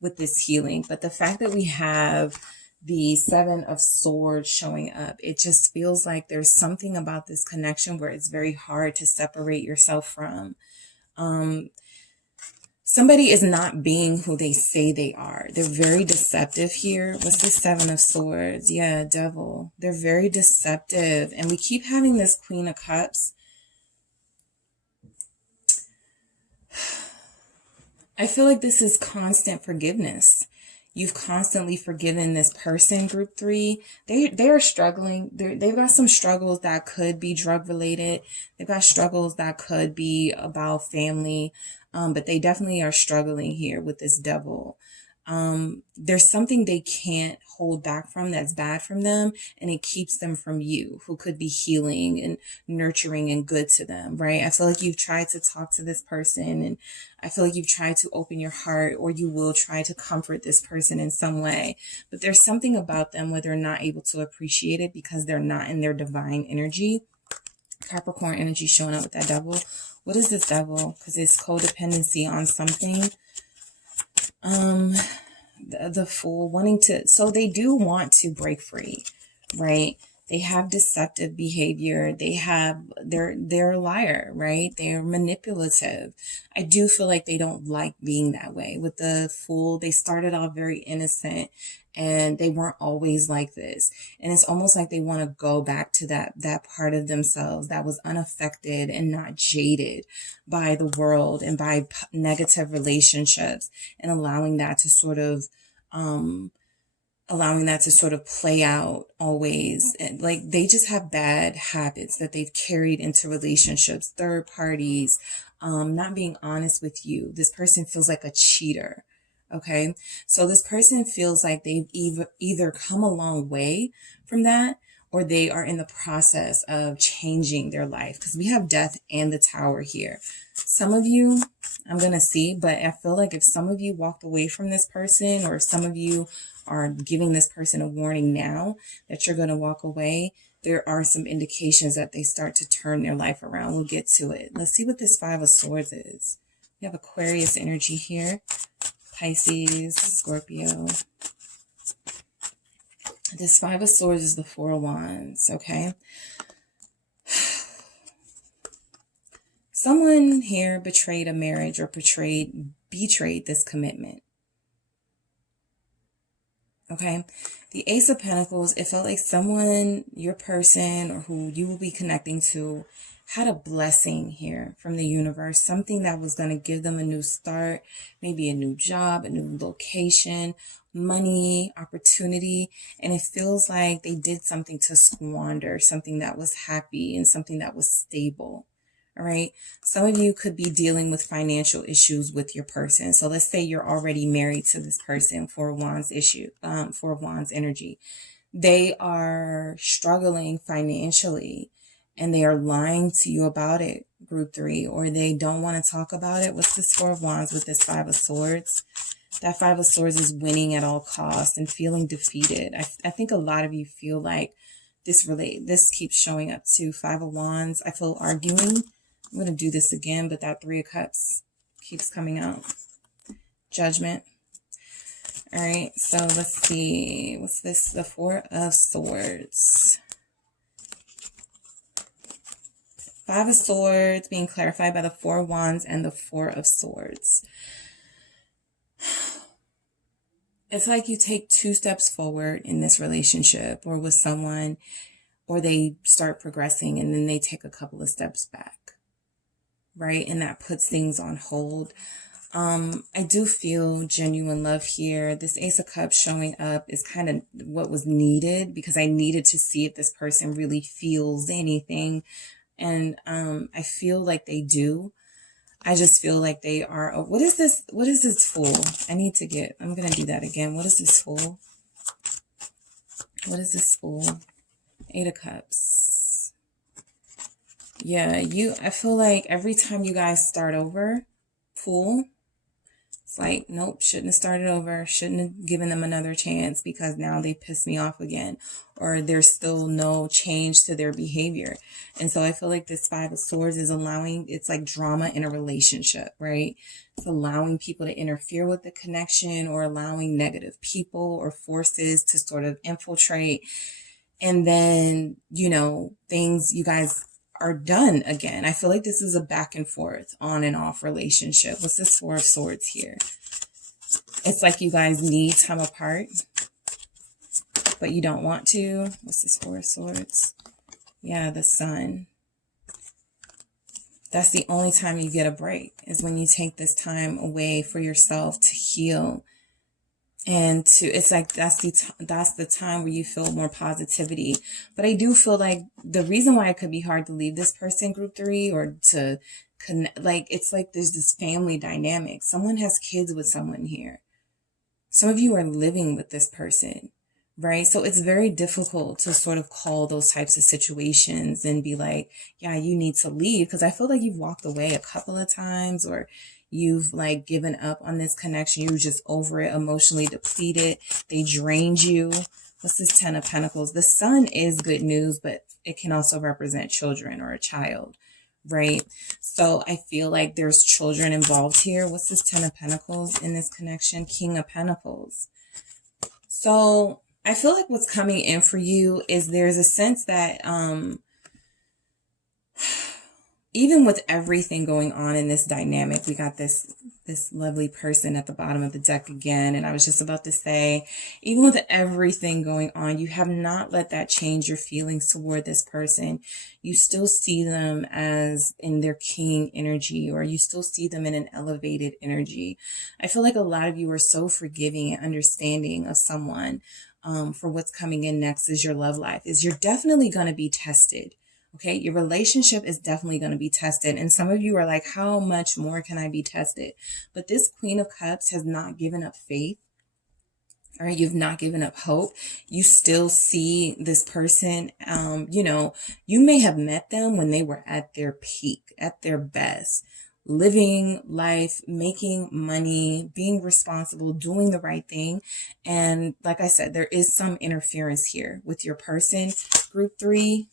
with this healing. But the fact that we have the 7 of Swords showing up, it just feels like there's something about this connection where it's very hard to separate yourself from. Somebody is not being who they say they are. They're very deceptive here. What's the 7 of Swords? Yeah, Devil. They're very deceptive. And we keep having this Queen of Cups. I feel like this is constant forgiveness. You've constantly forgiven this person, group 3. They're struggling. They've got some struggles that could be drug related. They've got struggles that could be about family. But they definitely are struggling here with this Devil. There's something they can't hold back from that's bad from them, and it keeps them from you, who could be healing and nurturing and good to them, right? I feel like you've tried to talk to this person, and I feel like you've tried to open your heart, or you will try to comfort this person in some way. But there's something about them where they're not able to appreciate it because they're not in their divine energy. Capricorn energy showing up with that Devil. What is this Devil? Because it's codependency on something. The Fool, wanting to, so they do want to break free, right? They have deceptive behavior. They're a liar, right? They're manipulative. I do feel like they don't like being that way. With the Fool, they started off very innocent, and they weren't always like this. And it's almost like they want to go back to that part of themselves that was unaffected and not jaded by the world and by negative relationships, and allowing that to sort of play out always. And like, they just have bad habits that they've carried into relationships, third parties, not being honest with you. This person feels like a cheater. Okay. So this person feels like they've either come a long way from that, or they are in the process of changing their life, because we have Death and the Tower here. Some of you, I'm going to see, but I feel like if some of you walked away from this person, or if some of you are giving this person a warning now that you're going to walk away, there are some indications that they start to turn their life around. We'll get to it. Let's see what this 5 of Swords is. We have Aquarius energy here. Pisces, Scorpio. This 5 of Swords is the 4 of Wands, okay? Someone here betrayed a marriage, or betrayed this commitment. Okay? The Ace of Pentacles, it felt like someone, your person, or who you will be connecting to, had a blessing here from the universe, something that was going to give them a new start, maybe a new job, a new location, money, opportunity. And it feels like they did something to squander something that was happy and something that was stable. All right. Some of you could be dealing with financial issues with your person. So let's say you're already married to this person. 4 of Wands energy. They are struggling financially, and they are lying to you about it, group 3, or they don't want to talk about it. What's this 4 of Wands with this 5 of Swords? That 5 of Swords is winning at all costs and feeling defeated. I think a lot of you feel like this keeps showing up too. 5 of Wands. I feel arguing. I'm going to do this again, but that 3 of Cups keeps coming out. Judgment. All right, so let's see. What's this? The 4 of Swords. 5 of Swords being clarified by the 4 of Wands and the 4 of Swords. It's like you take 2 steps forward in this relationship or with someone, or they start progressing and then they take a couple of steps back, right? And that puts things on hold. I do feel genuine love here. This Ace of Cups showing up is kind of what was needed, because I needed to see if this person really feels anything. And I feel like they do. I just feel like they are. What is this? What is this Fool? I'm going to do that again. What is this Fool? What is this Fool? 8 of Cups. Yeah, I feel like every time you guys start over, Fool, it's like, nope, shouldn't have started over. Shouldn't have given them another chance, because now they pissed me off again, or there's still no change to their behavior. And so I feel like this 5 of Swords is it's like drama in a relationship, right? It's allowing people to interfere with the connection, or allowing negative people or forces to sort of infiltrate. And then, you guys are done again. I feel like this is a back and forth, on and off relationship. What's this 4 of Swords here? It's like you guys need time apart, but you don't want to. What's this 4 of Swords? Yeah, the Sun. That's the only time you get a break, is when you take this time away for yourself to heal. And it's like that's the time where you feel more positivity. But I do feel like the reason why it could be hard to leave this person, group 3, or to connect, like, it's like there's this family dynamic. Someone has kids with someone here. Some of you are living with this person, right? So it's very difficult to sort of call those types of situations and be like, yeah, you need to leave. Because I feel like you've walked away a couple of times, or you've like given up on this connection. You're just over it, emotionally depleted. They drained you. What's this 10 of Pentacles? The Sun is good news, but it can also represent children or a child, right? So I feel like there's children involved here. What's this 10 of Pentacles in this connection? King of Pentacles. So I feel like what's coming in for you is there's a sense that even with everything going on in this dynamic, we got this lovely person at the bottom of the deck again. And I was just about to say, even with everything going on, you have not let that change your feelings toward this person. You still see them as in their king energy, or you still see them in an elevated energy. I feel like a lot of you are so forgiving and understanding of someone for what's coming in next is your love life. You're definitely going to be tested. Okay, your relationship is definitely going to be tested. And some of you are like, how much more can I be tested? But this Queen of Cups has not given up faith. All right, you've not given up hope. You still see this person. You may have met them when they were at their peak, at their best, living life, making money, being responsible, doing the right thing. And like I said, there is some interference here with your person. Group 3,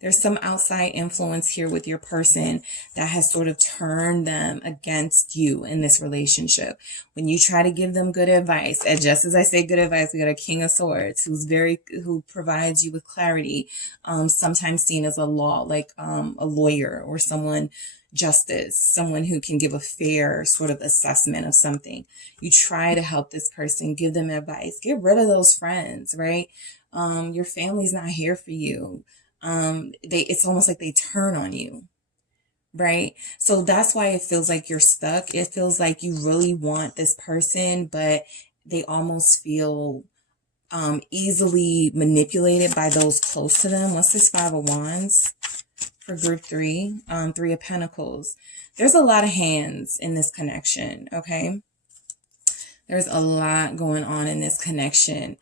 there's some outside influence here with your person that has sort of turned them against you in this relationship. When you try to give them good advice, and just as I say good advice, we got a King of Swords who provides you with clarity, sometimes seen as a law, like a lawyer or someone, justice, someone who can give a fair sort of assessment of something. You try to help this person, give them advice, get rid of those friends, right? Your family's not here for you. It's almost like they turn on you, right? So that's why it feels like you're stuck. It feels like you really want this person, but they almost feel easily manipulated by those close to them. What's this 5 of Wands for group 3? 3 of Pentacles. There's a lot of hands in this connection, okay? There's a lot going on in this connection.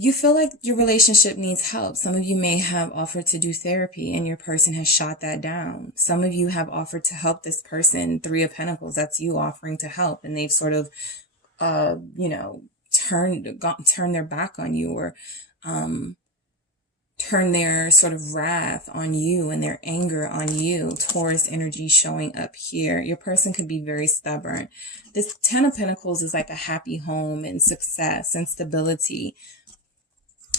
You feel like your relationship needs help. Some of you may have offered to do therapy and your person has shot that down. Some of you have offered to help this person. 3 of Pentacles, that's you offering to help. And they've sort of, turn their back on you, or turn their sort of wrath on you and their anger on you. Taurus energy showing up here. Your person could be very stubborn. This 10 of Pentacles is like a happy home and success and stability.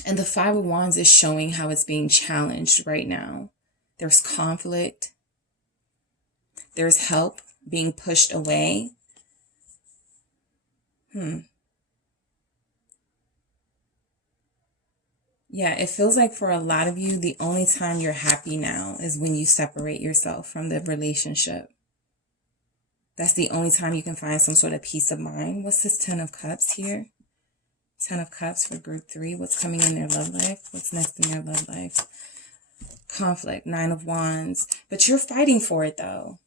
And the 5 of Wands is showing how it's being challenged right now. There's conflict. There's help being pushed away. Yeah, it feels like for a lot of you, the only time you're happy now is when you separate yourself from the relationship. That's the only time you can find some sort of peace of mind. What's this 10 of Cups here? 10 of Cups for group 3. What's coming in their love life? What's next in their love life? Conflict, 9 of Wands. But you're fighting for it, though.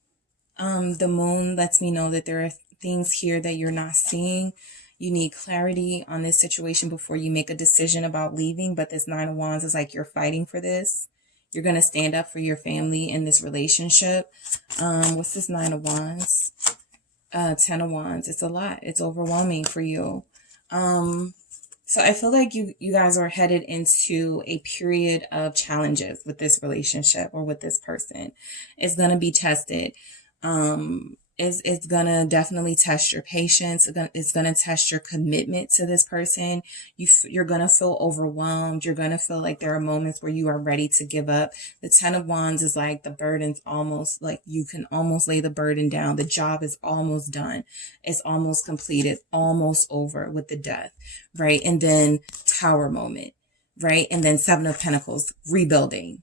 The moon lets me know that there are things here that you're not seeing. You need clarity on this situation before you make a decision about leaving. But this 9 of Wands is like you're fighting for this. You're going to stand up for your family in this relationship. What's this 9 of Wands? 10 of Wands. It's a lot. It's overwhelming for you. So I feel like you guys are headed into a period of challenges with this relationship or with this person. It's going to be tested. It's going to definitely test your patience. It's going to test your commitment to this person. You're going to feel overwhelmed. You're going to feel like there are moments where you are ready to give up. The 10 of Wands is like the burden's almost, like you can almost lay the burden down. The job is almost done. It's almost completed, almost over with the death, right? And then Tower moment, right? And then 7 of Pentacles, rebuilding.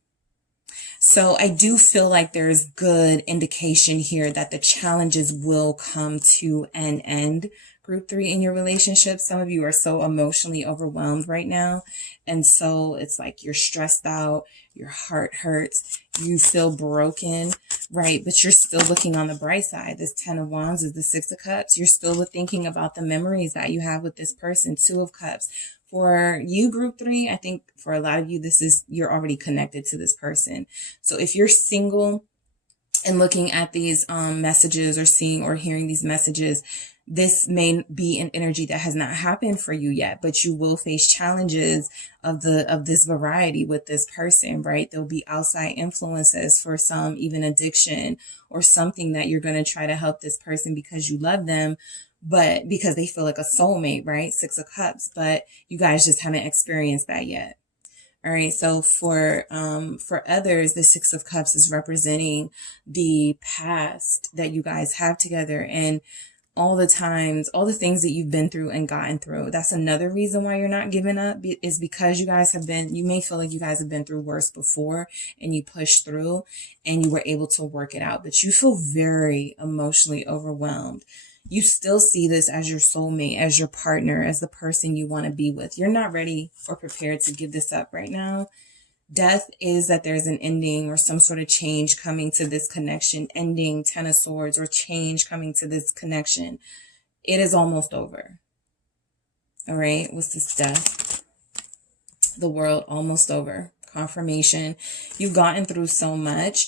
So I do feel like there's good indication here that the challenges will come to an end. Group 3 in your relationship. Some of you are so emotionally overwhelmed right now. And so it's like you're stressed out. Your heart hurts. You feel broken, right? But you're still looking on the bright side. This 10 of Wands is the 6 of Cups. You're still thinking about the memories that you have with this person. 2 of Cups. For you, group 3, I think for a lot of you, you're already connected to this person. So if you're single and looking at these messages or seeing or hearing these messages, this may be an energy that has not happened for you yet, but you will face challenges of this variety with this person, right? There'll be outside influences, for some, even addiction or something that you're going to try to help this person because you love them, but because they feel like a soulmate, right? 6 of Cups, but you guys just haven't experienced that yet. All right. So for others, the 6 of Cups is representing the past that you guys have together and all the times, all the things that you've been through and gotten through. That's another reason why you're not giving up, is because you may feel like you guys have been through worse before and you pushed through and you were able to work it out, but you feel very emotionally overwhelmed. You still see this as your soulmate, as your partner, as the person you want to be with. You're not ready or prepared to give this up right now. Death is that there's an ending or some sort of change coming to this connection. Ending, 10 of Swords, or change coming to this connection. It is almost over. All right. What's this? Death? The World, almost over. Confirmation. You've gotten through so much.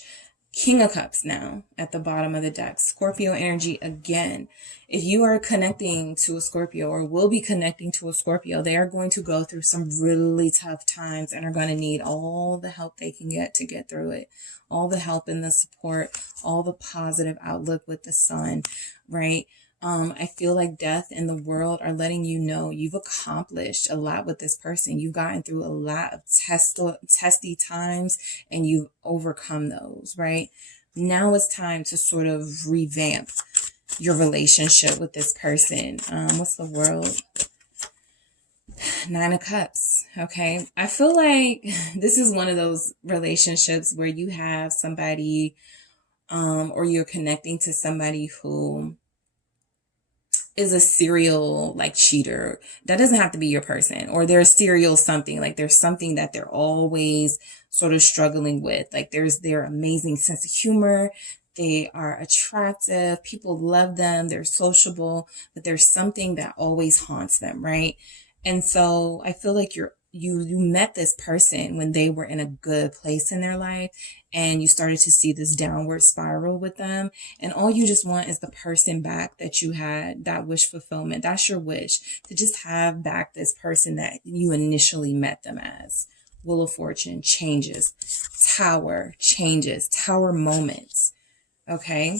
King of Cups now at the bottom of the deck. Scorpio energy again. If you are connecting to a Scorpio or will be connecting to a Scorpio, they are going to go through some really tough times and are going to need all the help they can get to get through it. All the help and the support, all the positive outlook with the sun, right? I feel like Death and the World are letting you know you've accomplished a lot with this person. You've gotten through a lot of testy times and you've overcome those, right? Now it's time to sort of revamp your relationship with this person. What's the World? 9 of Cups. Okay. I feel like this is one of those relationships where you have somebody, or you're connecting to somebody who is a serial like cheater. That doesn't have to be your person, or they're a serial something, like there's something that they're always sort of struggling with. Like their amazing sense of humor. They are attractive. People love them. They're sociable, but there's something that always haunts them. Right. And so I feel like you're you met this person when they were in a good place in their life, and you started to see this downward spiral with them, and all you just want is the person back that you had, that wish fulfillment. That's your wish, to just have back this person that you initially met them as. Wheel of Fortune, changes. Tower, changes. Tower moments. Okay.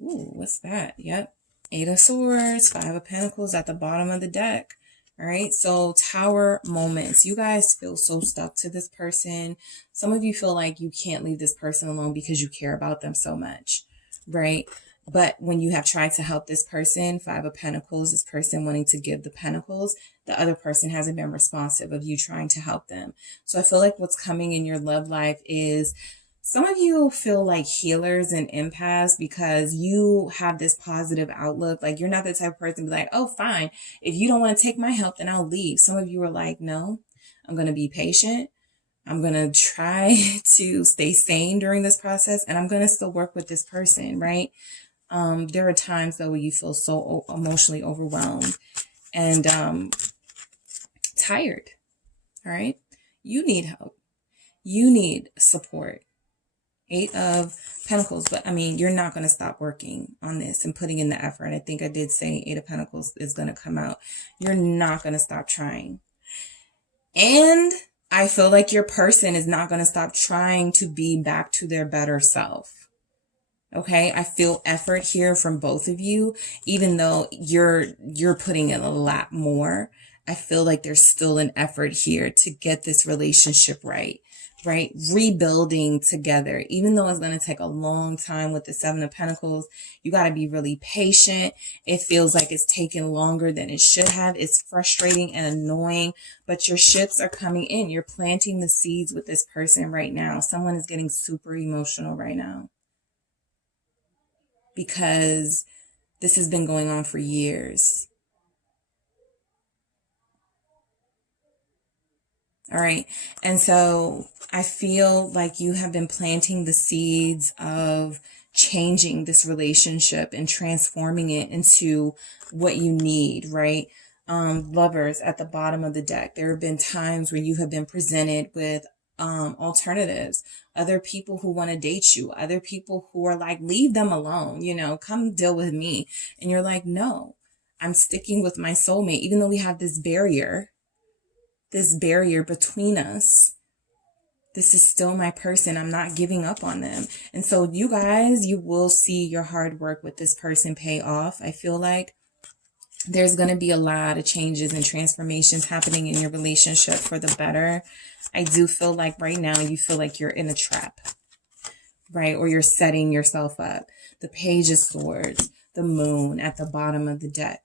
Ooh, what's that? Yep. 8 of Swords, 5 of Pentacles at the bottom of the deck. All right. So tower moments. You guys feel so stuck to this person. Some of you feel like you can't leave this person alone because you care about them so much. Right. But when you have tried to help this person, 5 of Pentacles, this person wanting to give the Pentacles, the other person hasn't been responsive of you trying to help them. So I feel like what's coming in your love life is some of you feel like healers and empaths because you have this positive outlook. Like, you're not the type of person to be like, oh, fine, if you don't want to take my help, then I'll leave. Some of you are like, no, I'm going to be patient. I'm going to try to stay sane during this process, and I'm going to still work with this person, right? There are times though where you feel so emotionally overwhelmed and tired. All right. You need help. You need support. 8 of Pentacles. But I mean, you're not going to stop working on this and putting in the effort. I think I did say 8 of Pentacles is going to come out. You're not going to stop trying. And I feel like your person is not going to stop trying to be back to their better self. Okay, I feel effort here from both of you, even though you're putting in a lot more. I feel like there's still an effort here to get this relationship right? Rebuilding together, even though it's going to take a long time with the 7 of Pentacles. You got to be really patient. It feels like it's taking longer than it should have. It's frustrating and annoying, but your ships are coming in. You're planting the seeds with this person right now. Someone is getting super emotional right now, because this has been going on for years. All right. And so I feel like you have been planting the seeds of changing this relationship and transforming it into what you need, right? Lovers at the bottom of the deck. There have been times where you have been presented with alternatives, other people who want to date you, other people who are like, leave them alone, come deal with me. And you're like, no, I'm sticking with my soulmate, even though we have this barrier between us. This is still my person. I'm not giving up on them. And so you guys, you will see your hard work with this person pay off. I feel like there's going to be a lot of changes and transformations happening in your relationship for the better. I do feel like right now you feel like you're in a trap, right? Or you're setting yourself up. The Page of Swords, the Moon at the bottom of the deck.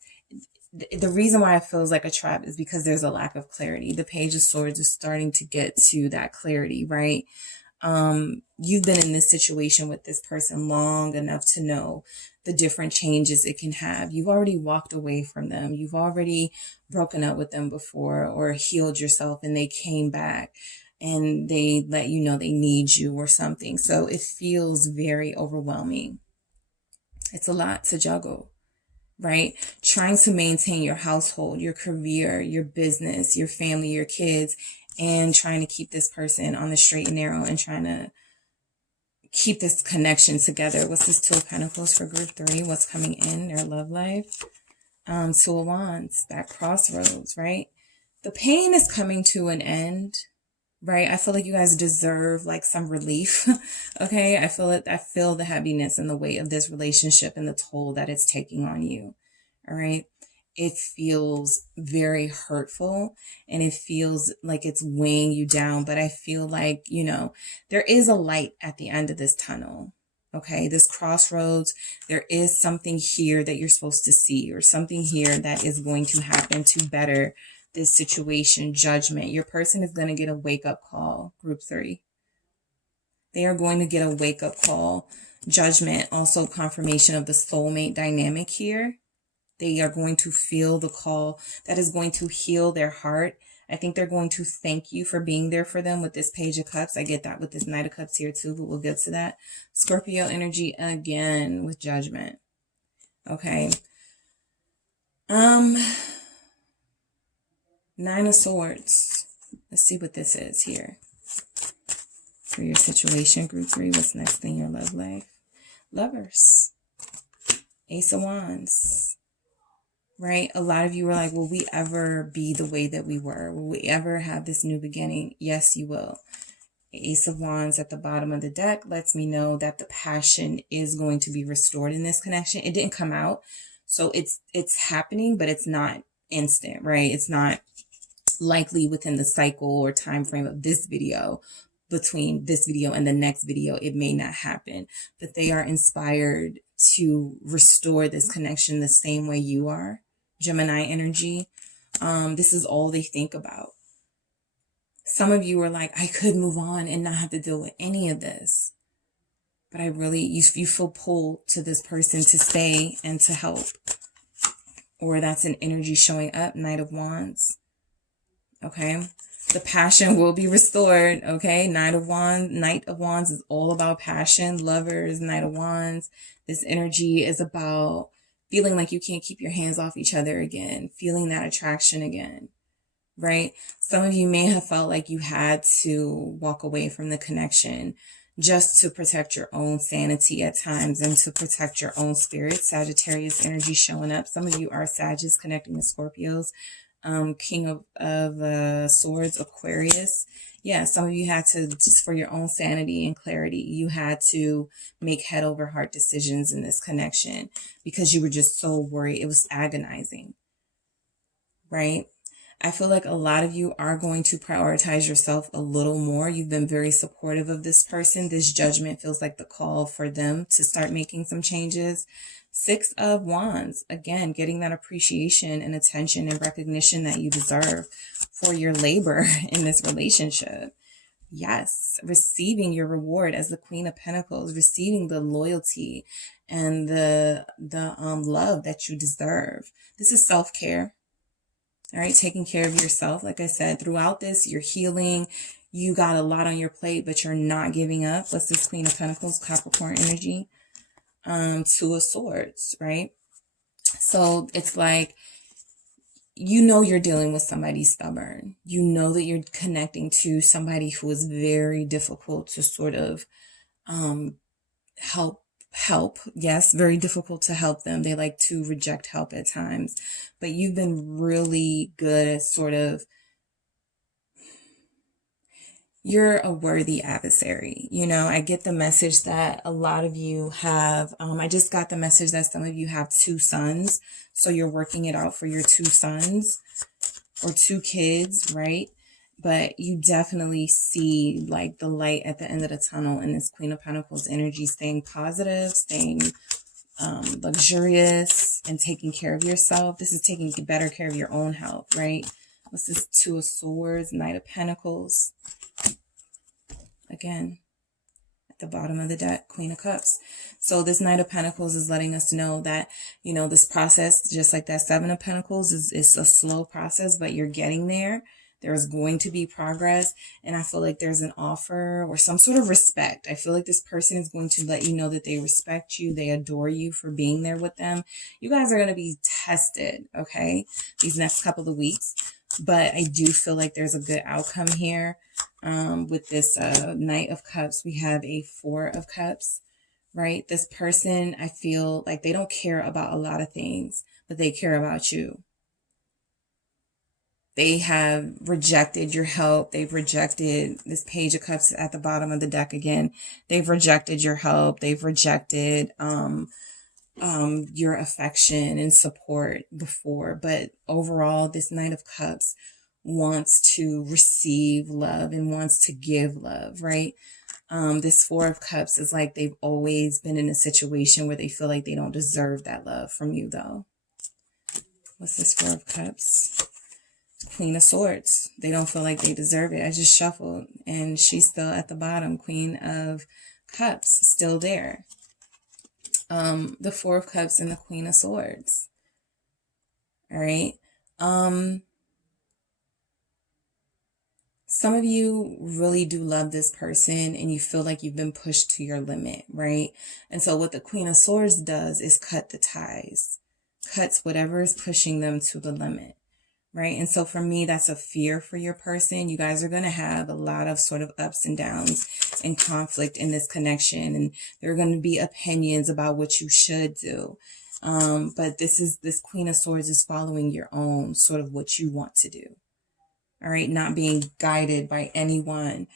The reason why it feels like a trap is because there's a lack of clarity. The Page of Swords is starting to get to that clarity, right? You've been in this situation with this person long enough to know the different changes it can have. You've already walked away from them. You've already broken up with them before, or healed yourself and they came back and they let you know they need you or something. So it feels very overwhelming. It's a lot to juggle, right? Trying to maintain your household, your career, your business, your family, your kids, and trying to keep this person on the straight and narrow and trying to keep this connection together. What's this 2 of Pentacles for group 3? What's coming in their love life? 2 of Wands, that crossroads, right? The pain is coming to an end, right? I feel like you guys deserve like some relief. Okay. I feel the heaviness and the weight of this relationship and the toll that it's taking on you. All right. It feels very hurtful and it feels like it's weighing you down. But I feel like, there is a light at the end of this tunnel. Okay. This crossroads, there is something here that you're supposed to see, or something here that is going to happen to better this situation. Judgment. Your person is going to get a wake-up call. Group 3. They are going to get a wake-up call. Judgment. Also confirmation of the soulmate dynamic here. They are going to feel the call that is going to heal their heart. I think they're going to thank you for being there for them with this Page of Cups. I get that with this Knight of Cups here too, but we'll get to that. Scorpio energy again with Judgment. Okay. Nine of Swords. Let's see what this is here. For your situation, group 3, what's next in your love life? Lovers. Ace of Wands. Right? A lot of you were like, will we ever be the way that we were? Will we ever have this new beginning? Yes, you will. Ace of Wands at the bottom of the deck lets me know that the passion is going to be restored in this connection. It didn't come out, so it's happening, but it's not instant, right? It's not likely within the cycle or time frame of this video. Between this video and the next video, it may not happen, but they are inspired to restore this connection the same way you are. Gemini energy. This is all they think about. Some of you are like, I could move on and not have to deal with any of this. But I really, you feel pulled to this person to stay and to help. Or that's an energy showing up. Knight of Wands. Okay. The passion will be restored. Okay. Knight of Wands is all about passion. Lovers, Knight of Wands. This energy is about feeling like you can't keep your hands off each other again. Feeling that attraction again. Right? Some of you may have felt like you had to walk away from the connection just to protect your own sanity at times and to protect your own spirit. Sagittarius energy showing up. Some of you are Sagittarius connecting to Scorpios. King of Swords, Aquarius. Yeah, some of you had to, just for your own sanity and clarity, you had to make head over heart decisions in this connection because you were just so worried. It was agonizing. Right? I feel like a lot of you are going to prioritize yourself a little more. You've been very supportive of this person. This judgment feels like the call for them to start making some changes. Six of Wands, again, getting that appreciation and attention and recognition that you deserve for your labor in this relationship. Yes, receiving your reward as the Queen of Pentacles, receiving the loyalty and the love that you deserve. This is self-care. All right, taking care of yourself. Like I said, throughout this, you're healing. You got a lot on your plate, but you're not giving up. What's this Queen of Pentacles, Capricorn energy? Two of Swords, right? So it's like, you know you're dealing with somebody stubborn. You know that you're connecting to somebody who is very difficult to sort of help. Yes, very difficult to help them. They like to reject help at times. But you've been really good at sort of, you're a worthy adversary. You know, I get the message that a lot of you have, I just got the message that some of you have 2 sons. So you're working it out for your 2 sons or 2 kids, right? But you definitely see like the light at the end of the tunnel in this Queen of Pentacles energy, staying positive, staying luxurious and taking care of yourself. This is taking better care of your own health, right? What's this? 2 of Swords, Knight of Pentacles. Again, at the bottom of the deck, Queen of Cups. So this Knight of Pentacles is letting us know that, you know, this process, just like that 7 of Pentacles, is a slow process, but you're getting there. There's going to be progress. And I feel like there's an offer or some sort of respect. I feel like this person is going to let you know that they respect you. They adore you for being there with them. You guys are going to be tested, okay, these next couple of weeks. But I do feel like there's a good outcome here. With this Knight of Cups, we have a 4 of Cups, right? This person, I feel like they don't care about a lot of things, but they care about you. They have rejected your help. They've rejected this Page of Cups at the bottom of the deck again. They've rejected your help. They've rejected your affection and support before. But overall, this Knight of Cups wants to receive love and wants to give love, right? This 4 of Cups is like they've always been in a situation where they feel like they don't deserve that love from you, though. What's this 4 of Cups? Queen of Swords. They don't feel like they deserve it. I just shuffled and she's still at the bottom. Queen of Cups, still there. The 4 of Cups and the Queen of Swords. All right. Some of you really do love this person and you feel like you've been pushed to your limit, right? And so what the Queen of Swords does is cut the ties, cuts whatever is pushing them to the limit, right? And so for me, that's a fear for your person. You guys are going to have a lot of sort of ups and downs and conflict in this connection. And there are going to be opinions about what you should do. But this Queen of Swords is following your own sort of what you want to do. All right. Not being guided by anyone.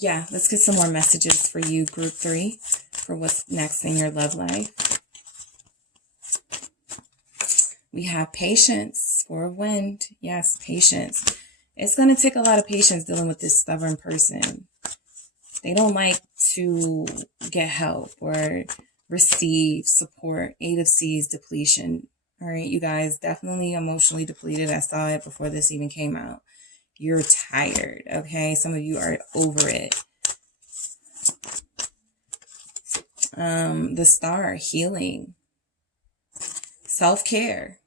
Yeah, let's get some more messages for you, Group 3, for what's next in your love life. We have patience, 4 of Wind. Yes, patience. It's going to take a lot of patience dealing with this stubborn person. They don't like to get help or receive support. 8 of Seas, depletion. All right, you guys, definitely emotionally depleted. I saw it before this even came out. You're tired, okay? Some of you are over it. The Star, healing. Self-care.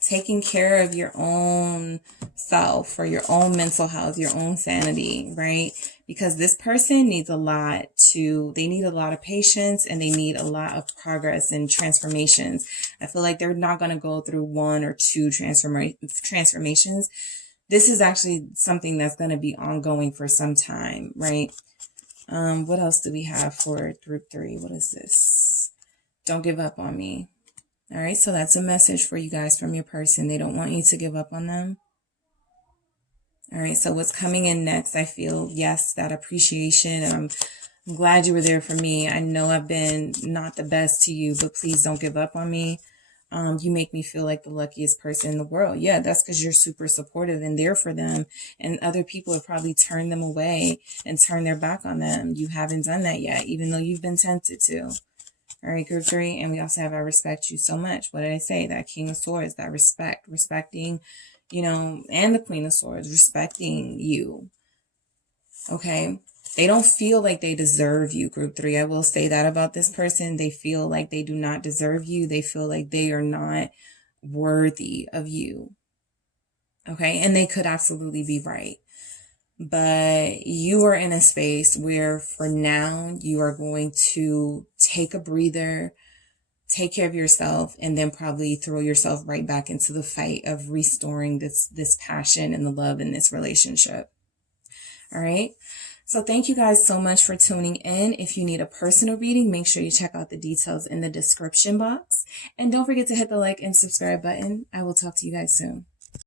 Taking care of your own self, for your own mental health, your own sanity, right? Because this person needs a lot they need a lot of patience, and they need a lot of progress and transformations. I feel like they're not going to go through 1 or 2 transformations. This is actually something that's going to be ongoing for some time, right? What else do we have for Group 3? What is this? Don't give up on me. All right, so that's a message for you guys from your person. They don't want you to give up on them. All right, so what's coming in next? I feel, yes, that appreciation. And I'm glad you were there for me. I know I've been not the best to you, but please don't give up on me. You make me feel like the luckiest person in the world. Yeah, that's because you're super supportive and there for them. And other people have probably turned them away and turned their back on them. You haven't done that yet, even though you've been tempted to. All right, Group 3. And we also have I respect you so much. What did I say? That King of Swords, that respecting, you know, and the Queen of Swords, respecting you. Okay. They don't feel like they deserve you, Group 3. I will say that about this person. They feel like they do not deserve you. They feel like they are not worthy of you. Okay. And they could absolutely be right. But you are in a space where for now you are going to take a breather, take care of yourself, and then probably throw yourself right back into the fight of restoring this passion and the love in this relationship. All right. So thank you guys so much for tuning in. If you need a personal reading, make sure you check out the details in the description box. And don't forget to hit the like and subscribe button. I will talk to you guys soon.